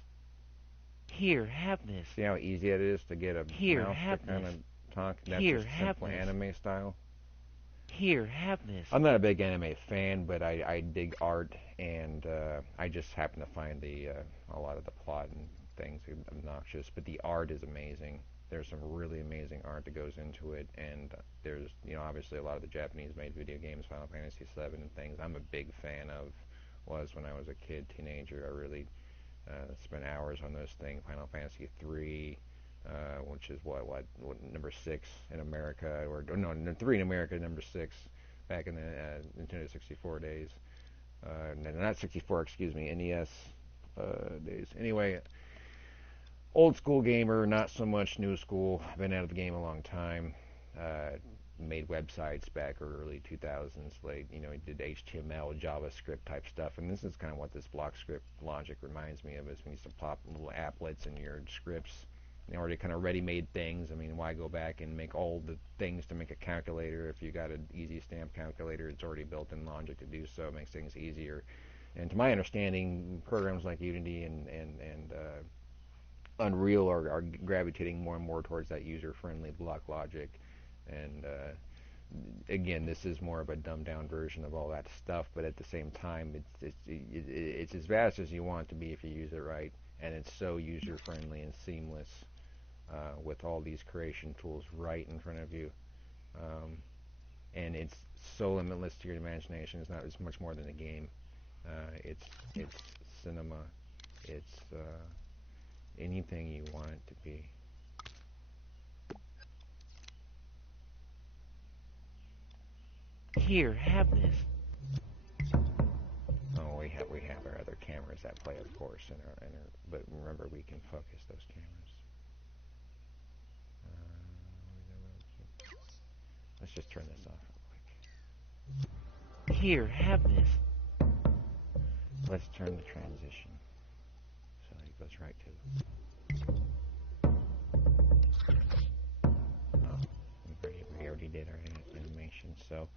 Here, have this. See how easy it is to get a Here, mouse to have kind this. of talk? That's Here, just have simple this. anime style. Here, have this. I'm not a big anime fan, but I dig art, and I just happen to find a lot of the plot and things obnoxious, but the art is amazing. There's some really amazing art that goes into it, and there's obviously a lot of the Japanese-made video games, Final Fantasy VII and things. I'm a big fan of. Was when I was a kid, teenager. I really spent hours on those things. Final Fantasy 3, which is what number 6 in America, or no, 3 in America, number 6 back in the Nintendo 64 days. No, not 64, excuse me, NES days. Anyway, old school gamer, not so much new school. Been out of the game a long time. Made websites back early 2000s. Like, did HTML, JavaScript type stuff. And this is kind of what this block script logic reminds me of, is when you used to plop little applets in your scripts. They already kind of ready-made things. I mean, why go back and make all the things to make a calculator if you got an easy stamp calculator? It's already built in logic to do so. It makes things easier. And to my understanding, programs like Unity and Unreal are gravitating more and more towards that user-friendly block logic. And again, this is more of a dumbed-down version of all that stuff, but at the same time, it's as vast as you want it to be if you use it right, and it's so user-friendly and seamless with all these creation tools right in front of you. And it's so limitless to your imagination. It's not as much more than a game. It's cinema. It's anything you want it to be. Here, have this. Oh, we have our other cameras that play, of course, but remember, we can focus those cameras. Let's just turn this off real quick. Here, have this. Let's turn the transition so it goes right to. Oh, we already did our animation, so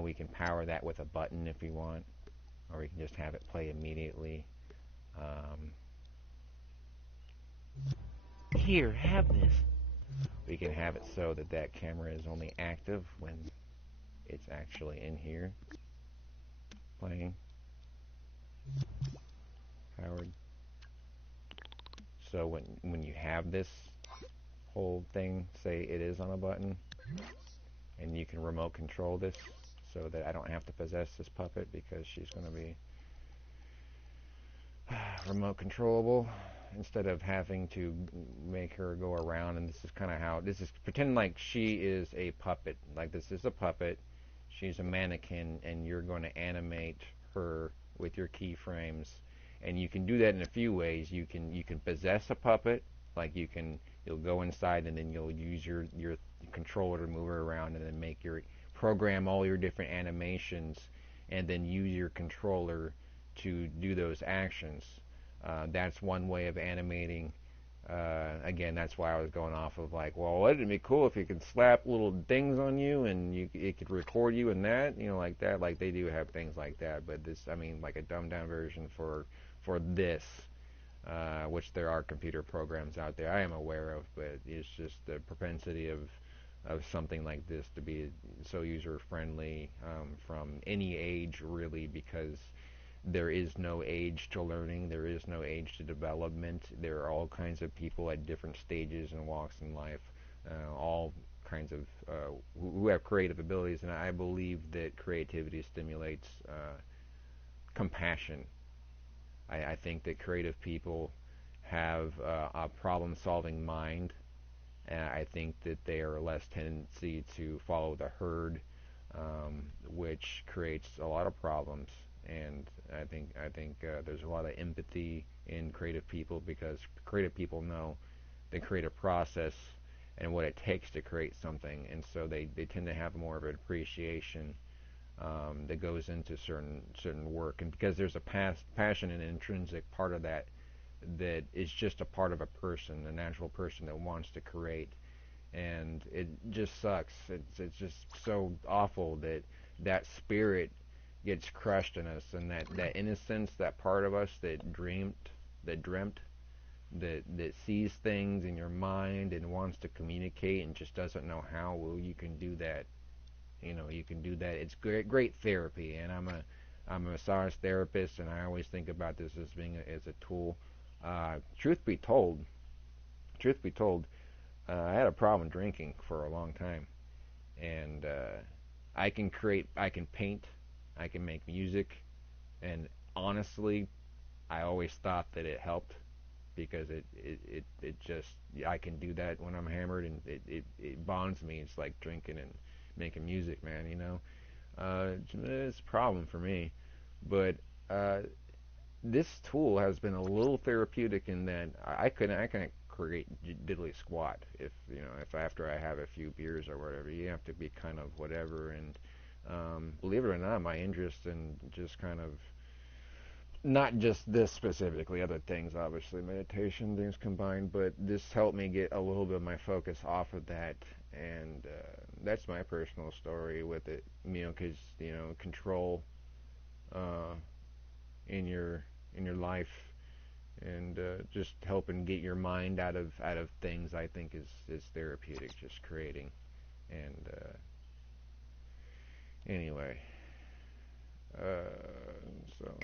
we can power that with a button if we want, or we can just have it play immediately. Here, have this. We can have it so that camera is only active when it's actually in here playing. Powered. So when you have this whole thing, say it is on a button, and you can remote control this so that I don't have to possess this puppet, because she's going to be remote controllable instead of having to make her go around. And this is kind of how this is, pretend like she is a puppet, like this is a puppet, she's a mannequin, and you're going to animate her with your keyframes. And you can do that in a few ways. You can possess a puppet, like you'll go inside and then you'll use your controller to move her around, and then program all your different animations, and then use your controller to do those actions. That's one way of animating. Again, that's why I was going off of like, well, wouldn't it be cool if you could slap little things on you and it could record you and that, like that. Like they do have things like that, but this, I mean, like a dumbed down version for this, which there are computer programs out there I am aware of, but it's just the propensity of something like this to be so user friendly from any age, really, because there is no age to learning, there is no age to development. There are all kinds of people at different stages and walks in life, all kinds of who have creative abilities, and I believe that creativity stimulates compassion. I think that creative people have a problem-solving mind, and I think that they are less tendency to follow the herd, which creates a lot of problems. And I think there's a lot of empathy in creative people, because creative people know the creative process and what it takes to create something, and so they tend to have more of an appreciation that goes into certain work. And because there's a passion and an intrinsic part of that is just a part of a person, a natural person that wants to create. And it just sucks. It's just so awful that spirit gets crushed in us, and that innocence, that part of us that dreamt, that sees things in your mind and wants to communicate and just doesn't know how. Well, you can do that. You can do that. It's great therapy, and I'm a massage therapist, and I always think about this as being as a tool. Truth be told, I had a problem drinking for a long time, and I can paint, I can make music, and honestly, I always thought that it helped. because it just, I can do that when I'm hammered, and it bonds me. It's like drinking and making music, man. It's a problem for me, but this tool has been a little therapeutic in that I couldn't create diddly squat if after I have a few beers or whatever. You have to be kind of whatever, and believe it or not, my interest in just kind of not just this specifically, other things, obviously meditation things combined, but this helped me get a little bit of my focus off of that, and that's my personal story with it. Because control uh, in your life, and just helping get your mind out of things, I think is therapeutic. Just creating, and anyway, so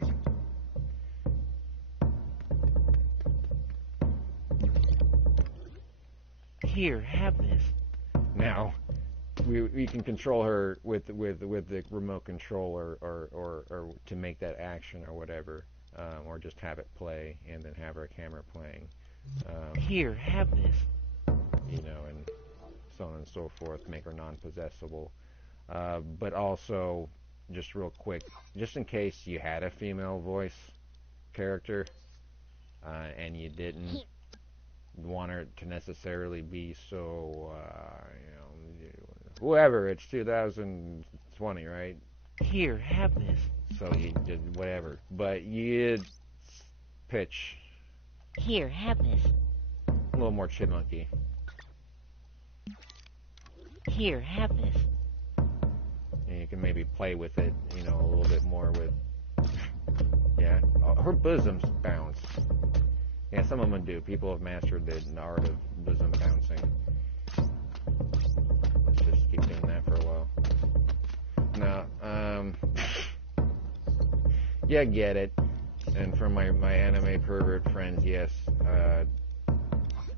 Here, have this. now we can control her with the remote control, or to make that action or whatever, or just have it play and then have our camera playing, Here, have this. and so on and so forth, make her non-possessable. But also, just real quick, just in case you had a female voice character, and you didn't want her to necessarily be so, whoever, it's 2020, right? Here, have this. So you did whatever, but you pitch Here, have this. a little more chipmunky. Here, have this. And you can maybe play with it, a little bit more with, yeah, her bosoms bounce. Yeah, some of them do. People have mastered the art of bosom bouncing. Let's just keep doing that for a while. No, yeah, get it. And from my anime pervert friends, yes,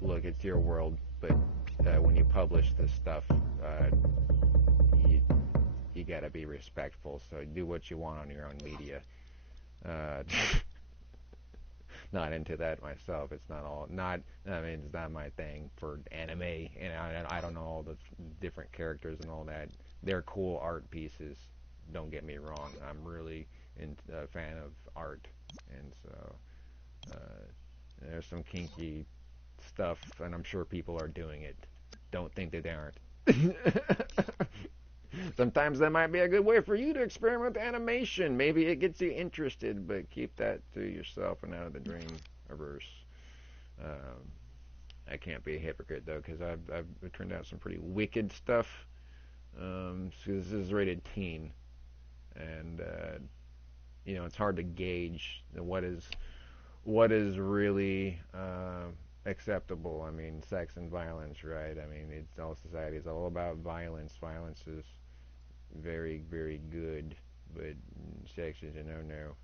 look, it's your world, but when you publish this stuff, you gotta be respectful. So do what you want on your own media. Not into that myself. It's not my thing for anime, and I don't know all the different characters and all that. They're cool art pieces. Don't get me wrong. I'm really a fan of art, and so there's some kinky stuff, and I'm sure people are doing it. Don't think that they aren't. Sometimes that might be a good way for you to experiment with animation. Maybe it gets you interested, but keep that to yourself and out of the dream-averse. I can't be a hypocrite, though, because I've turned out some pretty wicked stuff. So this is rated teen, and it's hard to gauge what is really acceptable. I mean, sex and violence, right? I mean, it's all society is all about violence. Violence is very, very good, but sex is a no-no.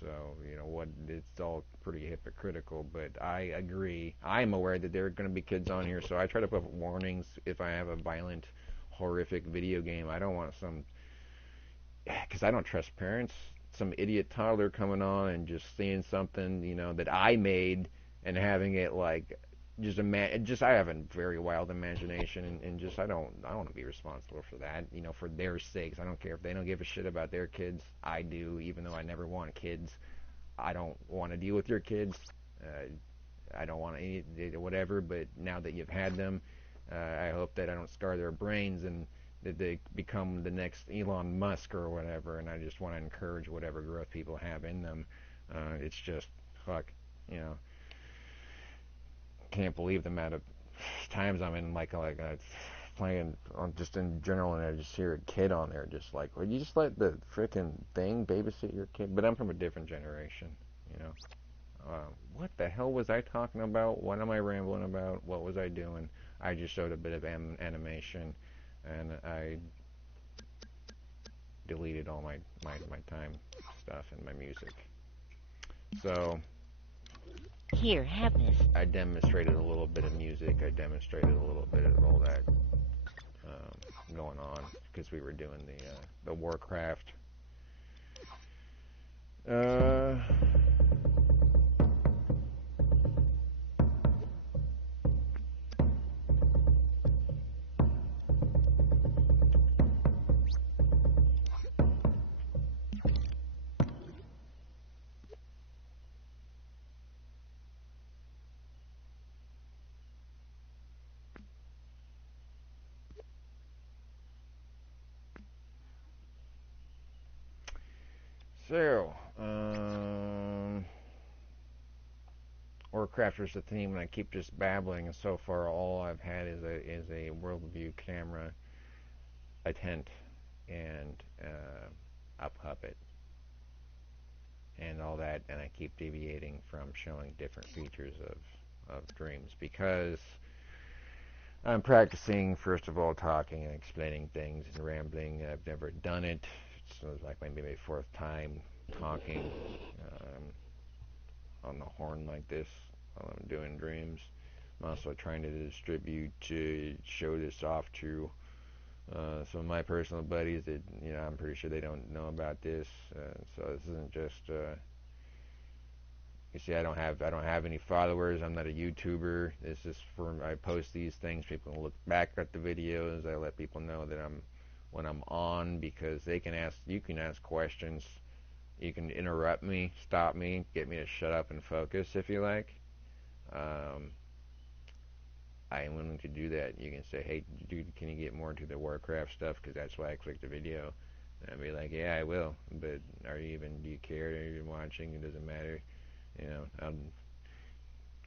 So what, it's all pretty hypocritical. But I agree. I'm aware that there are going to be kids on here, so I try to put warnings if I have a violent, horrific video game. I don't want because I don't trust parents. Some idiot toddler coming on and just seeing something, that I made and having it like I have a very wild imagination, and just I don't want to be responsible for that, for their sakes. I don't care if they don't give a shit about their kids. I do, even though I never want kids. I don't want to deal with your kids. I don't want any whatever. But now that you've had them, I hope that I don't scar their brains and that they become the next Elon Musk or whatever. And I just want to encourage whatever growth people have in them. It's just fuck, can't believe the amount of times I'm in like playing on just in general, and I just hear a kid on there just like, would you just let the freaking thing babysit your kid? But I'm from a different generation, what the hell was I talking about? What am I rambling about? What was I doing? I just showed a bit of animation, and I deleted all my time stuff and my music. So Here, have this. I demonstrated a little bit of music. I demonstrated a little bit of all that going on because we were doing the Warcraft. So, Warcraft is the theme, and I keep just babbling. And so far, all I've had is a worldview camera, a tent, and a puppet, and all that. And I keep deviating from showing different features of dreams because I'm practicing, first of all, talking and explaining things and rambling. I've never done it. It's like maybe my fourth time talking on the horn like this while I'm doing dreams. I'm also trying to distribute to show this off to some of my personal buddies that I'm pretty sure they don't know about this. So this isn't just you see, I don't have any followers. I'm not a YouTuber. This is for I post these things. People can look back at the videos. I let people know that when I'm on, because they can ask. You can ask questions. You can interrupt me, stop me, get me to shut up and focus if you like. I am willing to do that. You can say, "Hey, dude, can you get more into the Warcraft stuff? Because that's why I clicked the video." And I'd be like, "Yeah, I will." But do you care? Are you even watching? It doesn't matter.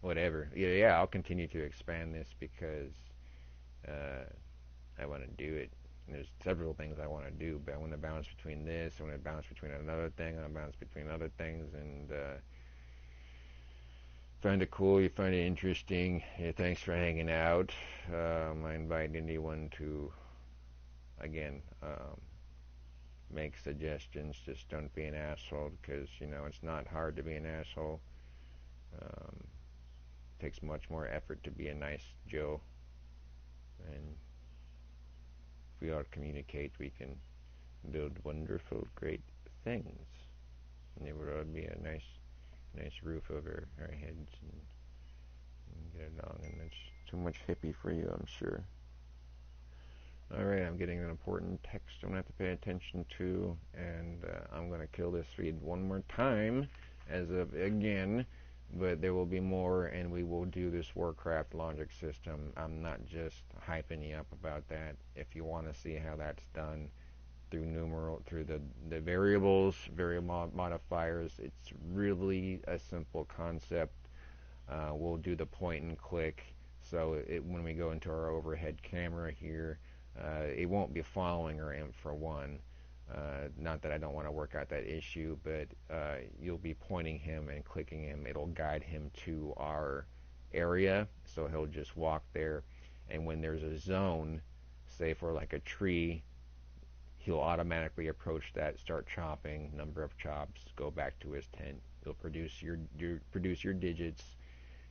Whatever. Yeah, I'll continue to expand this because uh, I want to do it. And there's several things I want to do, but I want to balance between this. I want to balance between another thing. I want to balance between other things, and find it cool. You find it interesting. Yeah, thanks for hanging out. I invite anyone to, again, make suggestions. Just don't be an asshole, because it's not hard to be an asshole. Um, takes much more effort to be a nice Joe, and if we all communicate, we can build wonderful, great things. And there would be a nice roof over our heads, and get along. And it's too much hippie for you, I'm sure. Alright, I'm getting an important text I'm going to have to pay attention to, and I'm going to kill this feed one more time, as of again, but there will be more, and we will do this Warcraft logic system. I'm not just hyping you up about that. If you want to see how that's done through the variables, variable modifiers, it's really a simple concept. We'll do the point and click, so when we go into our overhead camera here, it won't be following our imp for one. Not that I don't want to work out that issue, but you'll be pointing him and clicking him. It'll guide him to our area, so he'll just walk there. And when there's a zone, say for like a tree, he'll automatically approach that, start chopping, number of chops, go back to his tent. He'll produce your digits,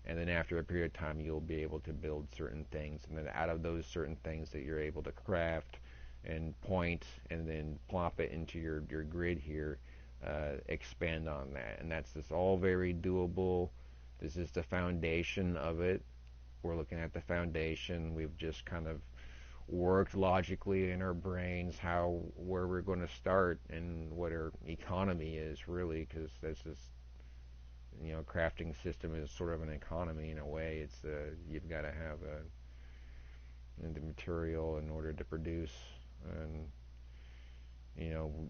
and then after a period of time you'll be able to build certain things, and then out of those certain things that you're able to craft and point and then plop it into your grid here, expand on that. And that's just all very doable. This is the foundation of it. We're looking at the foundation. We've just kind of worked logically in our brains where we're going to start and what our economy is, really, because this is crafting system is sort of an economy in a way. It's you've got to have the material in order to produce, and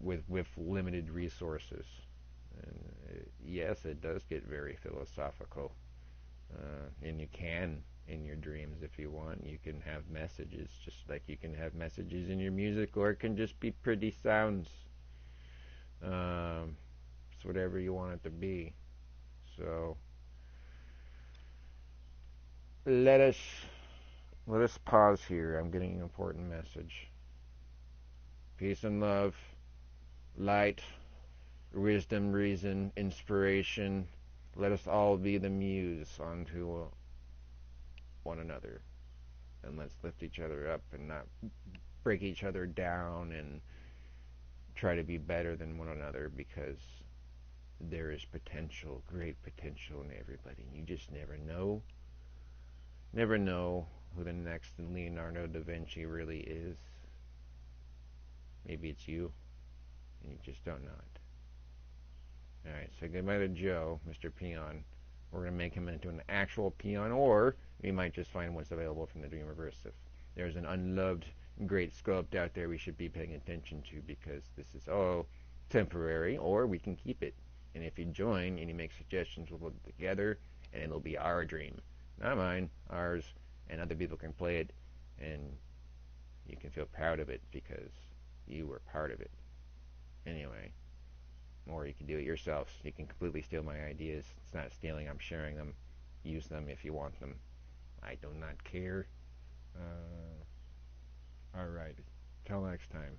with limited resources. And yes, it does get very philosophical, and you can in your dreams if you want. You can have messages, just like you can have messages in your music, or it can just be pretty sounds. It's whatever you want it to be. So let us pause here. I'm getting an important message. Peace and love, light, wisdom, reason, inspiration. Let us all be the muse unto one another, and let's lift each other up and not break each other down and try to be better than one another, because there is potential, great potential in everybody. You just never know. Never know who the next Leonardo da Vinci really is. Maybe it's you, and you just don't know it. Alright, so goodbye to Joe, Mr. Peon. We're going to make him into an actual peon, or we might just find what's available from the Dreamverse. If there's an unloved great sculpt out there we should be paying attention to, because this is, temporary, or we can keep it. And if you join and you make suggestions, we'll put it together, and it'll be our dream. Not mine, ours, and other people can play it, and you can feel proud of it because you were part of it. Anyway, or you can do it yourself. You can completely steal my ideas. It's not stealing, I'm sharing them. Use them if you want them. I do not care. Alright, till next time.